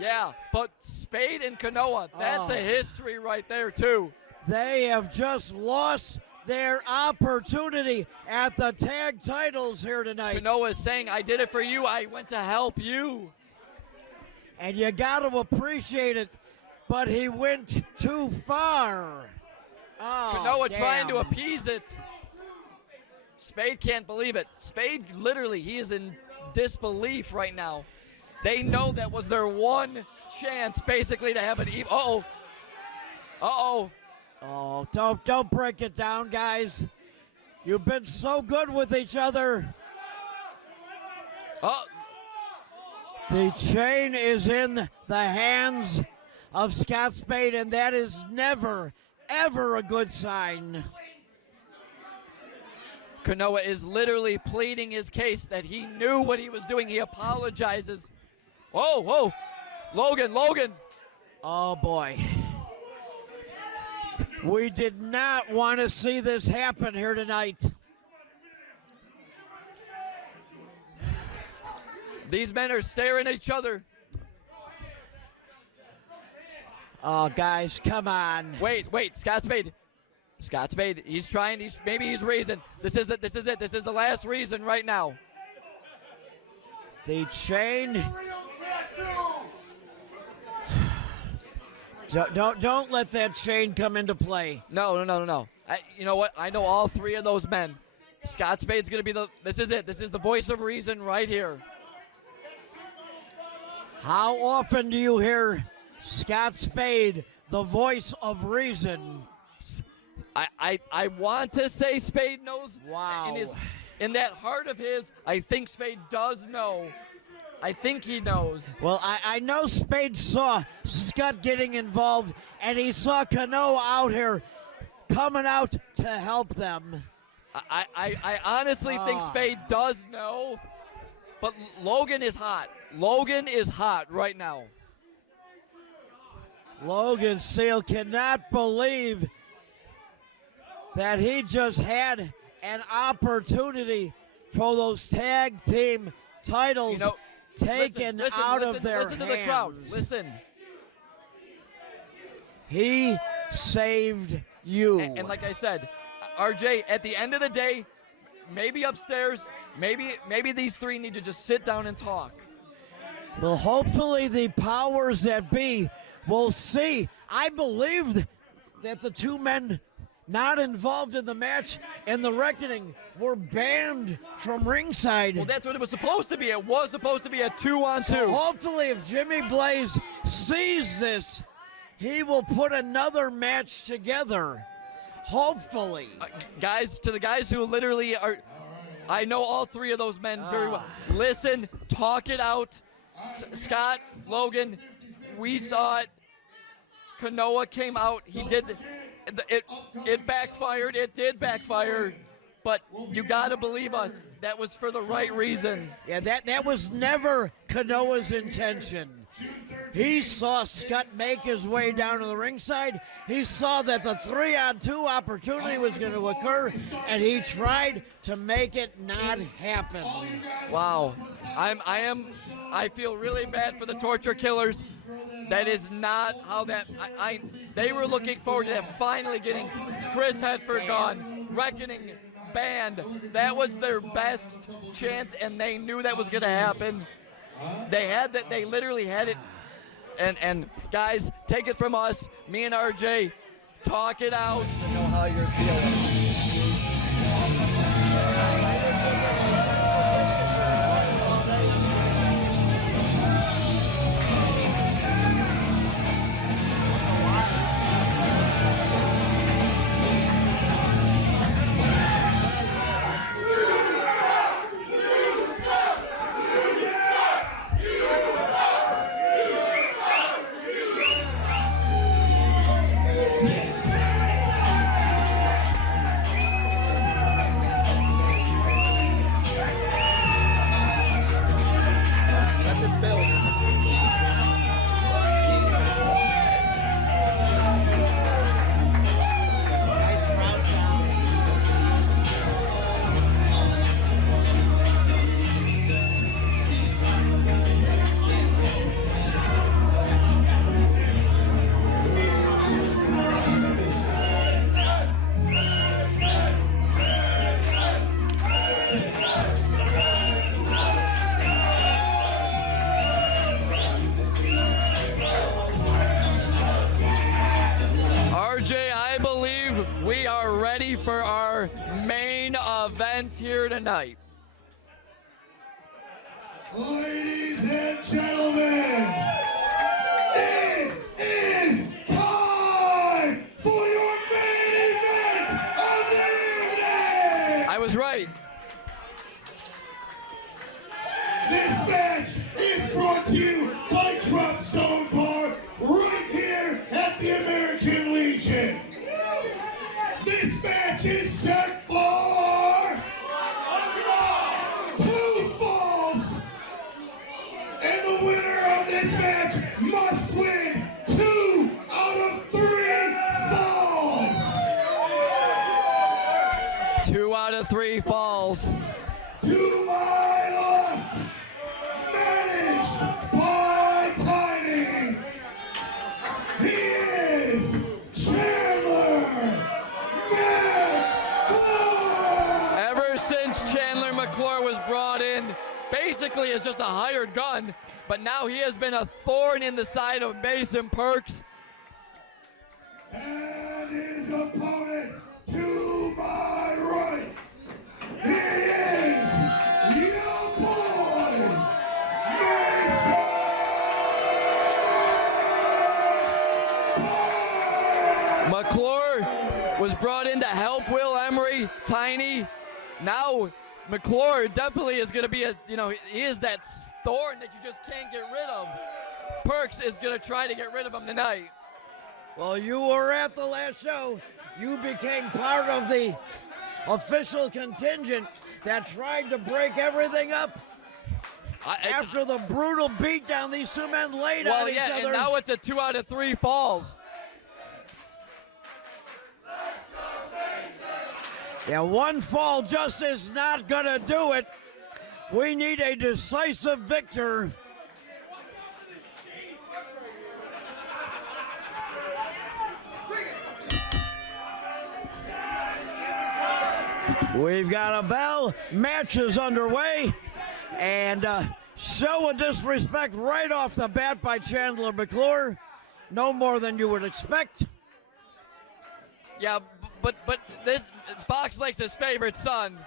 Yeah, but Spade and Kanoa, that's a history right there, too. They have just lost their opportunity at the tag titles here tonight. Kanoa is saying, I did it for you. I went to help you. And you got to appreciate it, but he went too far. Oh, Kanoa damn. trying to appease it. Spade can't believe it. Spade, literally, he is in disbelief right now. They know that was their one chance, basically, to have an even. Uh-oh. Uh-oh. Oh, don't break it down, guys. You've been so good with each other. Oh. The chain is in the hands of Scott Spade, and that is never, ever a good sign. Kanoa is literally pleading his case that he knew what he was doing. He apologizes. Whoa, whoa. Logan. Oh, boy. We did not want to see this happen here tonight. These men are staring at each other. Oh, guys, come on. Wait, Scott Spade, he's trying, maybe he's reason. This is it, this is the last reason right now. The chain. Don't let that chain come into play. No. You know what? I know all three of those men. Scott Spade's going to be this is it. This is the voice of reason right here. How often do you hear Scott Spade, the voice of reason? I want to say Spade knows. Wow. In that heart of his, I think Spade does know. I think he knows. Well, I know Spade saw Skutt getting involved, and he saw Kanoa out here coming out to help them. I honestly think Spade does know, but Logan is hot. Logan is hot right now. Logan Seal cannot believe that he just had an opportunity for those tag team titles taken out of their hands. Listen to the crowd. Listen. He saved you. And like I said, RJ, at the end of the day, maybe upstairs, maybe these three need to just sit down and talk. Well, hopefully the powers that be will see. I believed that the two men not involved in the match and the reckoning were banned from ringside. Well, that's what it was supposed to be. It was supposed to be a 2-on-2. So hopefully if Jimmy Blaze sees this, he will put another match together. Hopefully. Guys, to the guys who literally are, I know all three of those men very well. Listen, talk it out. Scott, Logan, we saw it. Kanoa came out. He did it backfired. It did backfire. But you got to believe us. That was for the right reason. Yeah, that was never Kanoa's intention. He saw Skutt make his way down to the ringside. He saw that the 3-on-2 opportunity was going to occur, and he tried to make it not happen. Wow. I feel really bad for the Torture Killers. That is not how they were looking forward to that, finally getting Chris Hedford gone, Reckoning banned. That was their best chance, and they knew that was going to happen. They literally had it. And guys, take it from us, me and RJ, talk it out. I know how you're feeling. event here tonight. Ladies and gentlemen, it is time for your main event of the evening! I was right. This match is brought to you by Drop Zone Bar right here at the American Legion. This match is set for 2 falls. And the winner of this match must win 2 out of 3 falls. 2 out of 3 falls. To my left, managed by Tiny, he is Chandler McClure. Ever since Chandler McClure was brought in, basically as just a hired gun, but now he has been a thorn in the side of Mason Percs. And his opponent to my right, he is your boy, Mason McClure was brought in to help Will Emory, Tiny. Now McClure definitely is going to be he is that thorn that you just can't get rid of. Percs is going to try to get rid of him tonight. Well, you were at the last show. You became part of the official contingent that tried to break everything up after the brutal beatdown these 2 men laid on each other. And now it's a 2 out of 3 falls. Yeah, 1 fall just is not going to do it. We need a decisive victor. We've got a bell. Match is underway. And show of disrespect right off the bat by Chandler McClure. No more than you would expect. Yeah, but this Fox likes his favorite son.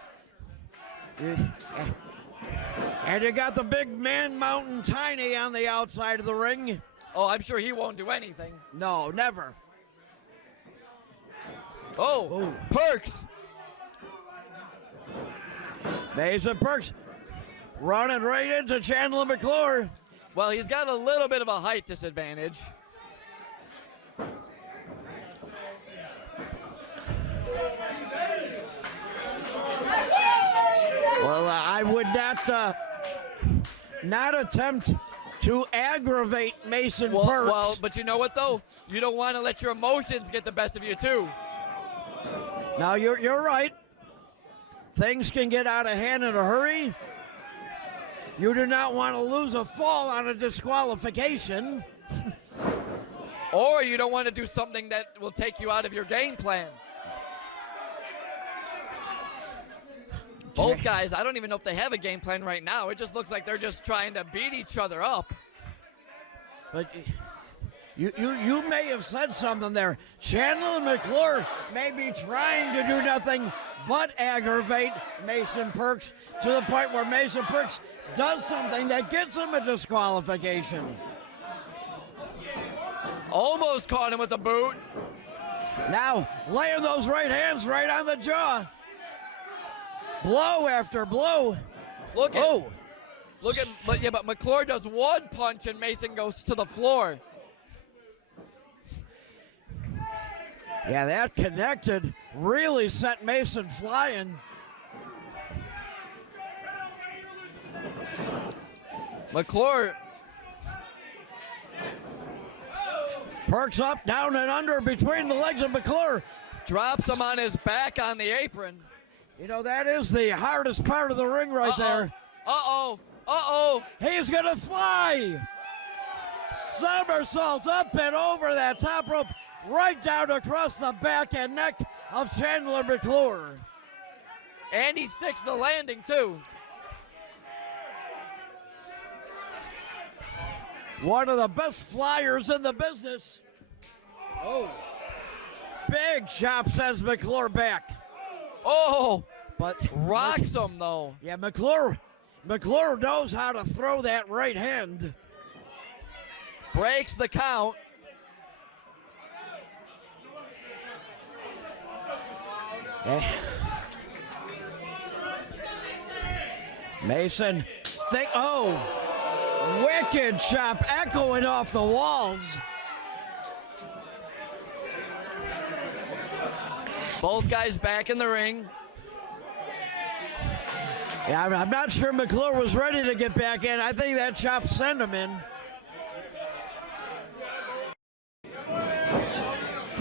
And you got the big man mountain Tiny on the outside of the ring. Oh, I'm sure he won't do anything. No, never. Oh, Percs. Mason Percs running right into Chandler McClure. Well, he's got a little bit of a height disadvantage. Well, I would not attempt to aggravate Mason Percs. Well, but you know what though? You don't want to let your emotions get the best of you too. Now you're right. Things can get out of hand in a hurry. You do not want to lose a fall on a disqualification. Or you don't want to do something that will take you out of your game plan. Both guys, I don't even know if they have a game plan right now. It just looks like they're just trying to beat each other up. But you may have said something there. Chandler McClure may be trying to do nothing but aggravate Mason Percs to the point where Mason Percs does something that gets him a disqualification. Almost caught him with a boot. Now laying those right hands right on the jaw. Blow after blow. Look at, but McClure does 1 punch and Mason goes to the floor. Yeah, that connected really sent Mason flying. McClure. Percs up, down and under between the legs of McClure. Drops him on his back on the apron. You know, that is the hardest part of the ring right there. Uh-oh. He's going to fly. Somersaults up and over that top rope, right down across the back and neck of Chandler McClure. And he sticks the landing, too. One of the best flyers in the business. Oh. Big chop sends McClure back. Oh, But rocks him though. Yeah, McClure knows how to throw that right hand. Breaks the count. Mason, wicked chop echoing off the walls. Both guys back in the ring. Yeah, I'm not sure McClure was ready to get back in. I think that chop sent him in.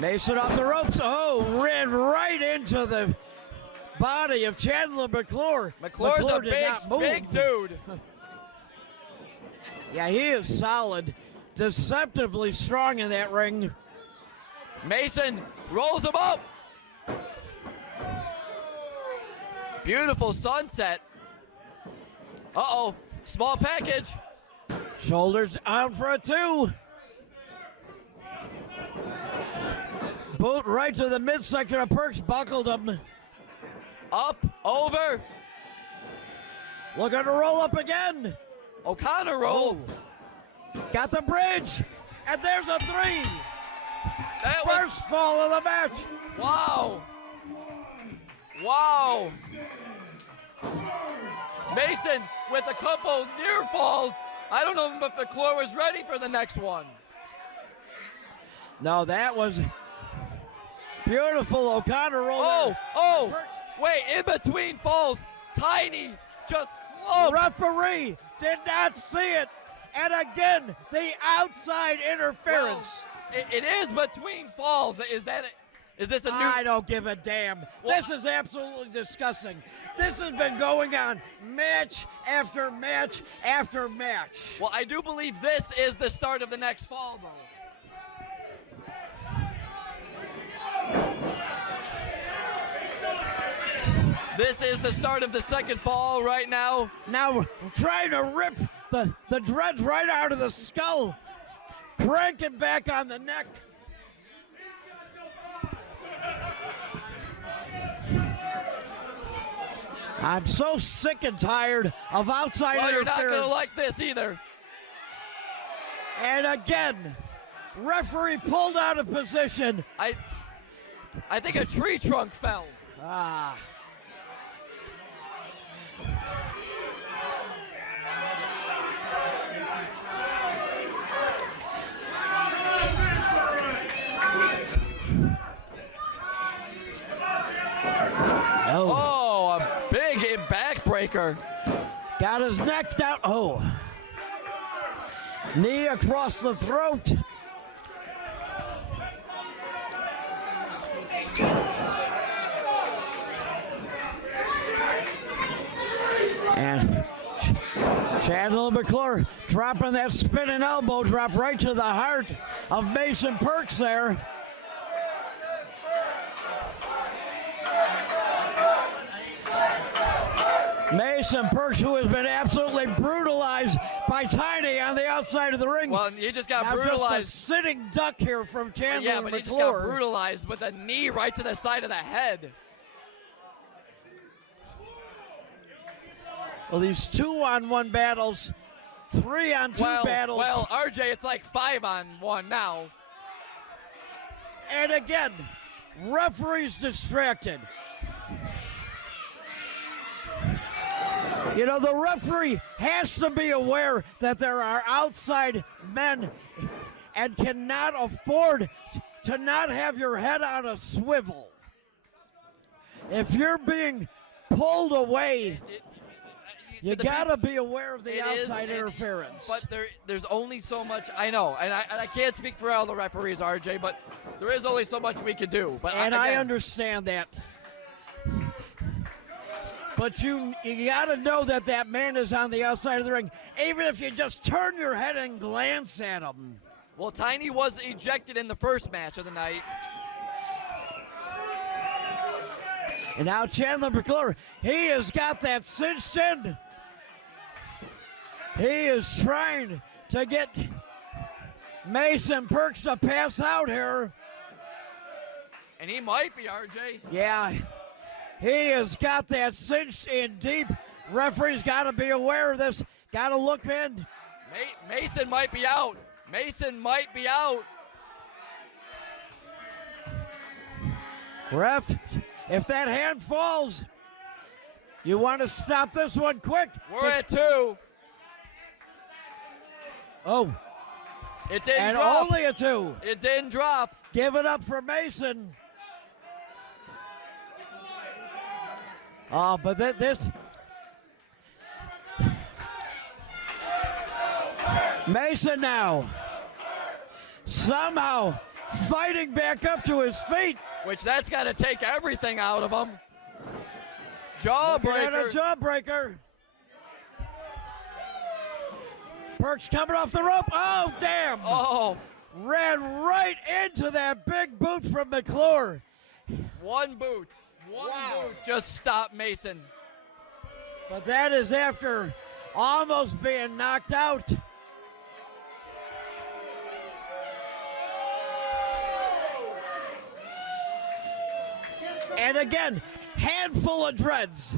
Mason off the ropes. Oh, ran right into the body of Chandler McClure. McClure's a big dude. Yeah, he is solid. Deceptively strong in that ring. Mason rolls him up. Beautiful sunset. Uh-oh, small package. Shoulders out for a 2. Boot right to the midsection of Percs, buckled him. Up, over. Looking to roll up again. O'Connor roll. Got the bridge, and there's a 3. First fall of the match. Wow. Wow. Mason with a couple near falls. I don't know if McClure was ready for the next one. No, that was beautiful. O'Connor roll. Wait, in between falls, Tiny just clubbed. Referee did not see it. And again, the outside interference. Well, it is between falls. Is this a new? I don't give a damn. Well, this is absolutely disgusting. This has been going on match after match after match. Well, I do believe this is the start of the next fall, though. This is the start of the second fall right now. Now we're trying to rip the dreads right out of the skull. Cranking back on the neck. I'm so sick and tired of outside interference. You're not going to like this either. And again, referee pulled out of position. I think a tree trunk fell. Oh, a big backbreaker. Got his neck down. Oh. Knee across the throat. And Chandler McClure dropping that spinning elbow drop right to the heart of Mason Percs there. Mason Percs, who has been absolutely brutalized by Tiny on the outside of the ring. Well, he just got now brutalized. Just a sitting duck here from Chandler Yeah, but McClure. he just got brutalized with a knee right to the side of the head. Well, these 2-on-1 battles, 3-on-2 battles. Well, RJ, it's like 5-on-1 now. And again, referee's distracted. You know, the referee has to be aware that there are outside men and cannot afford to not have your head on a swivel. If you're being pulled away, you gotta be aware of the outside interference. But there's only so much. I know, and I can't speak for all the referees, RJ, but there is only so much we could do. But I understand that. But you gotta know that that man is on the outside of the ring, even if you just turn your head and glance at him. Well, Tiny was ejected in the first match of the night. And now Chandler McClure, he has got that cinched in. He is trying to get Mason Percs to pass out here. And he might be, RJ. Yeah. He has got that cinched in deep. Referee's got to be aware of this. Got to look in. Mason might be out. Mason might be out. Ref, if that hand falls, you want to stop this one quick. We're at 2. Oh. It didn't and drop. Only a 2. It didn't drop. Give it up for Mason. Oh, but this. Mason now. Somehow fighting back up to his feet. Which that's got to take everything out of him. Jawbreaker. A jawbreaker. Percs coming off the rope. Oh, damn. Oh. Ran right into that big boot from McClure. One boot just stopped Mason. But that is after almost being knocked out. And again, handful of dreads.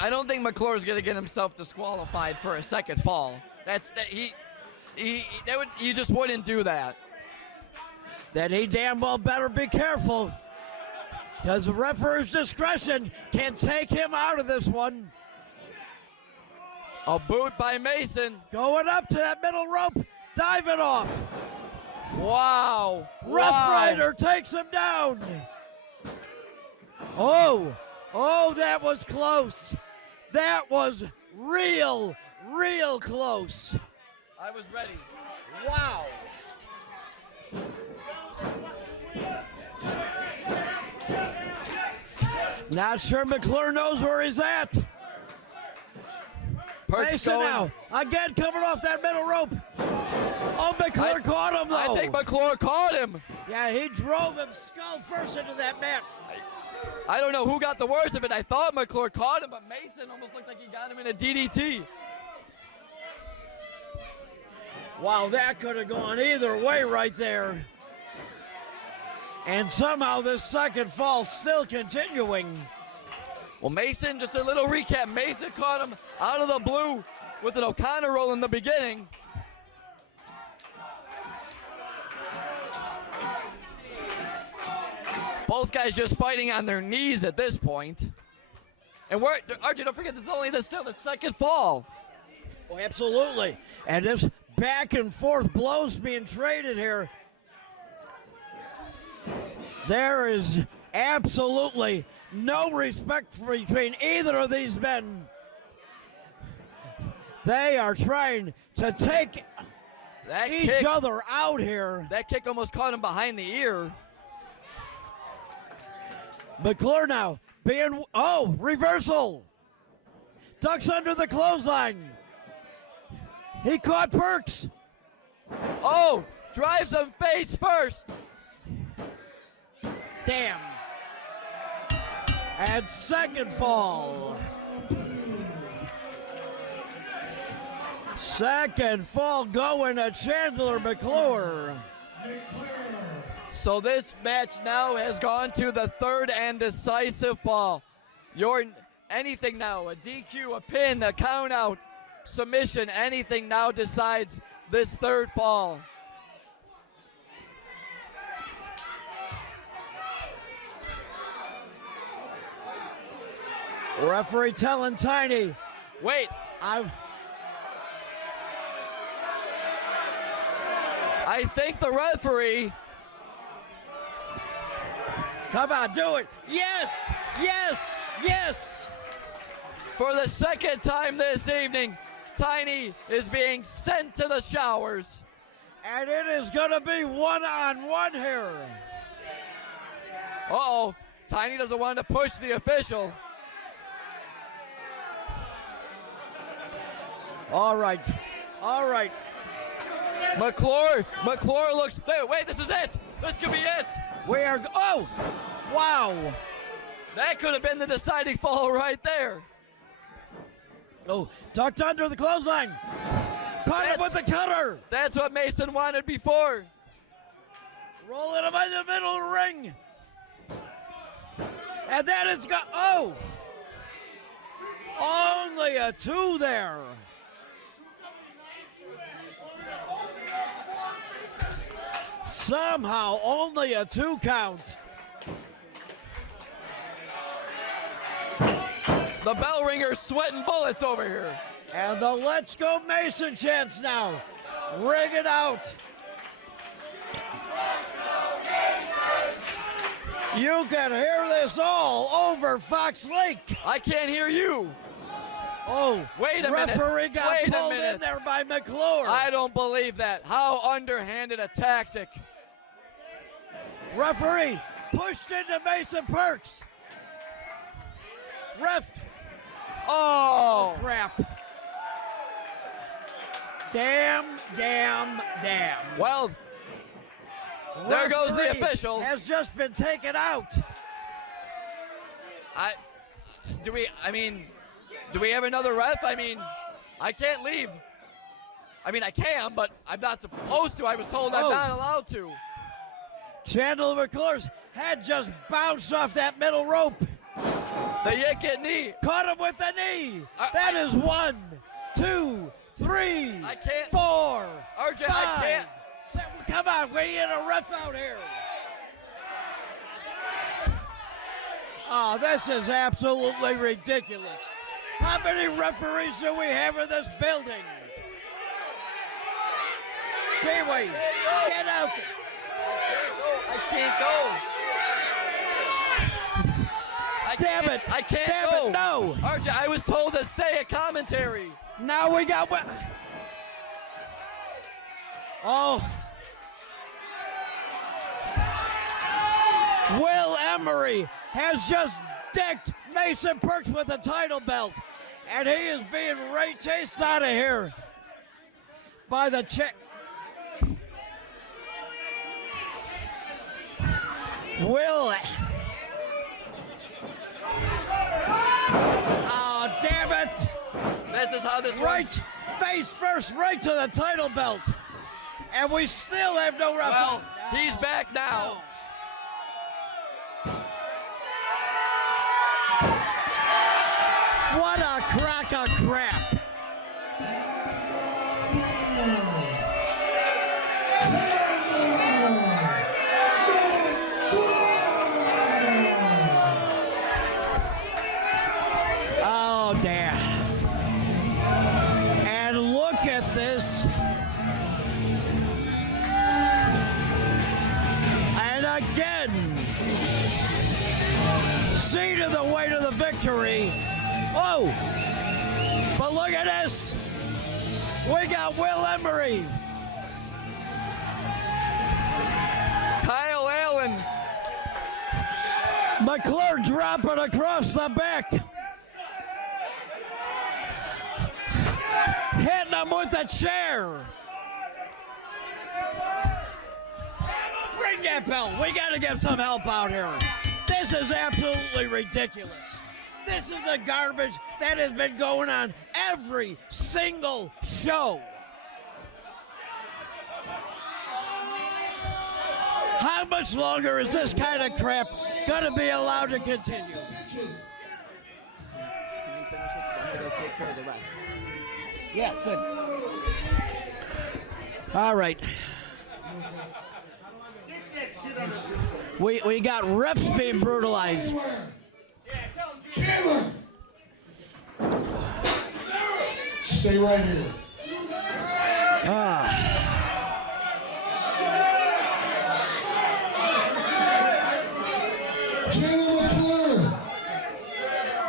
I don't think McClure's going to get himself disqualified for a second fall. He just wouldn't do that. Then he damn well better be careful, because the referee's discretion can take him out of this one. A boot by Mason. Going up to that middle rope, diving off. Wow. Rough Rider takes him down. Oh, that was close. That was real close. I was ready. Wow. Not sure McClure knows where he's at. Mason now, again coming off that middle rope. Oh, McClure caught him, though. I think McClure caught him. Yeah, he drove him skull first into that mat. I don't know who got the worst of it. I thought McClure caught him, but Mason almost looked like he got him in a DDT. Wow, that could have gone either way right there. And somehow this second fall still continuing. Well, Mason, just a little recap. Mason caught him out of the blue with an O'Connor roll in the beginning. Both guys just fighting on their knees at this point. And RJ, don't forget, this is only still the second fall. Oh, absolutely. And this back and forth blows being traded here. There is absolutely no respect between either of these men. They are trying to take each other out here. That kick almost caught him behind the ear. McClure now being, reversal. Ducks under the clothesline. He caught Percs. Oh, drives him face first. Damn. And second fall. Second fall going to Chandler McClure. So this match now has gone to the third and decisive fall. Anything now, a DQ, a pin, a count out, submission, anything now decides this third fall. Referee telling Tiny, wait, I think the referee. Come on, do it. Yes, yes, yes. For the second time this evening, Tiny is being sent to the showers. And it is going to be one-on-one here. Uh-oh, Tiny doesn't want to push the official. All right. McClure looks, wait, this is it. This could be it. We are, wow. That could have been the deciding fall right there. Oh, ducked under the clothesline. Caught him with the cutter. That's what Mason wanted before. Rolling him in the middle of the ring. And then it's got, oh! Only a 2 there. Somehow only a 2 count. The bell ringer's sweating bullets over here. And the Let's Go Mason chants now. Ring it out. You can hear this all over Fox Lake. I can't hear you. Oh, wait a minute. Referee got Wait pulled a minute. in there by McClure. I don't believe that. How underhanded a tactic. Referee pushed into Mason Percs. Ref. Oh, crap. Damn. Well, there goes the Referee official. Has just been taken out. Do we have another ref? I can't leave. I can, but I'm not supposed to. I was told I'm not allowed to. Chandler McClure's head just bounced off that middle rope. The yick knee. Caught him with the knee. That is 1, 2, 3, I can't. 4, RJ, 5. I can't. Come on, we need a ref out here. Oh, this is absolutely ridiculous. How many referees do we have in this building? Pee-wee, get out there. I can't go. Damn it. I can't Damn go. it, no. RJ, I was told to stay at commentary. Now we got what? Oh. Will Emory has just decked Mason Percs with a title belt. And he is being chased out of here by the Will. Oh, damn it. This is how this works. Face first, right to the title belt. And we still have no ref. Well, he's back now. What a crock of crap. Oh, damn. And look at this. And again, seat of the way to the victory. Oh, but look at this. We got Will Emory. Kyle Allen. McClure dropping across the back. Hitting him with the chair. Bring that bell. We got to get some help out here. This is absolutely ridiculous. This is the garbage that has been going on every single show. How much longer is this kind of crap going to be allowed to continue? Can you finish this? I'm going to take care of the ref. Yeah, good. All right. We got refs being brutalized. Chandler! Stay right here. Chandler McClure,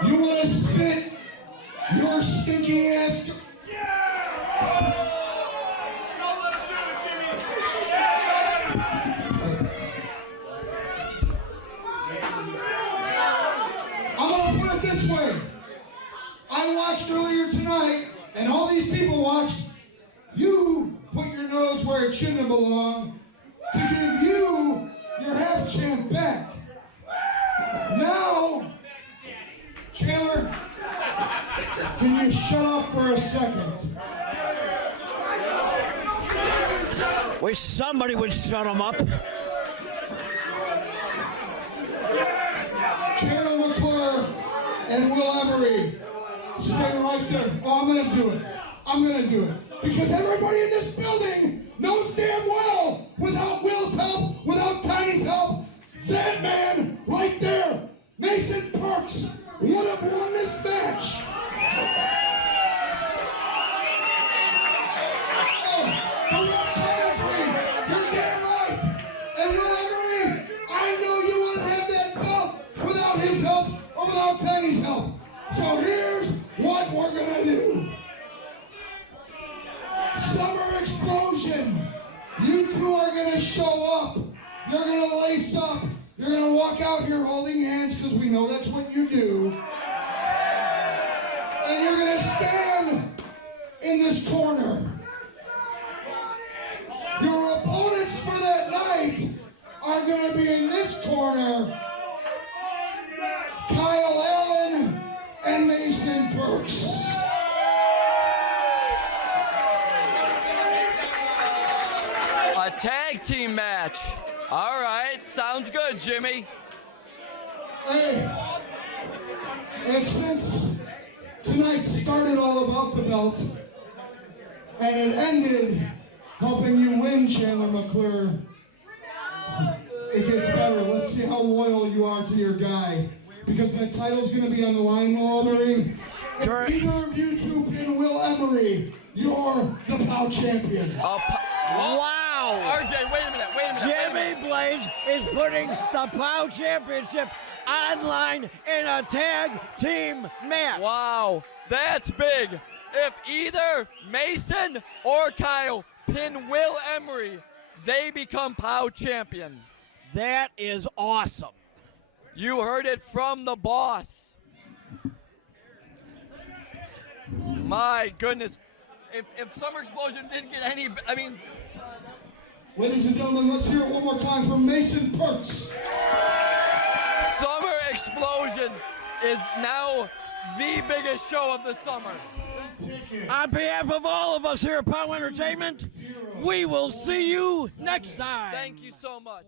you want to spit your stinky ass? I'm going to put it this way. I watched earlier tonight, and all these people watched. You put your nose where it shouldn't have belonged to give you your half champ back. Now, Chandler, can you shut up for a second? Wish somebody would shut him up. Chandler, McClure, and Will Emory. Stay right there. Oh, I'm gonna do it. I'm gonna do it. Because everybody in this building knows damn well, without Will's help, without Tiny's help, that man right there, Mason Percs, would have won this match. You're damn right. And Will Emory, I know you wouldn't have that belt without his help or without Tiny's help. So here's what we're gonna do. Summer Explosion. You two are gonna show up. You're gonna lace up. You're gonna walk out here holding hands because we know that's what you do. And you're gonna stand in this corner. Your opponents for that night are gonna be in this corner. Kyle Allen and Mason Percs. A tag team match. All right, sounds good, Jimmy. Hey, and since tonight started all about the belt, and it ended helping you win, Chandler McClure, it gets better. Let's see how loyal you are to your guy. Because the title's going to be on the line, Will Emory. If either of you two pin Will Emory, you're the POW champion. Wow! RJ, wait a minute. Jimmy Blaze is putting the POW Championship online in a tag team match. Wow, that's big. If either Mason or Kyle pin Will Emory, they become POW champion. That is awesome. You heard it from the boss. My goodness. If Summer Explosion didn't get any, I mean. Ladies and gentlemen, let's hear it one more time from Mason Percs. Summer Explosion is now the biggest show of the summer. On behalf of all of us here at POW Entertainment, we will see you next time. Thank you so much.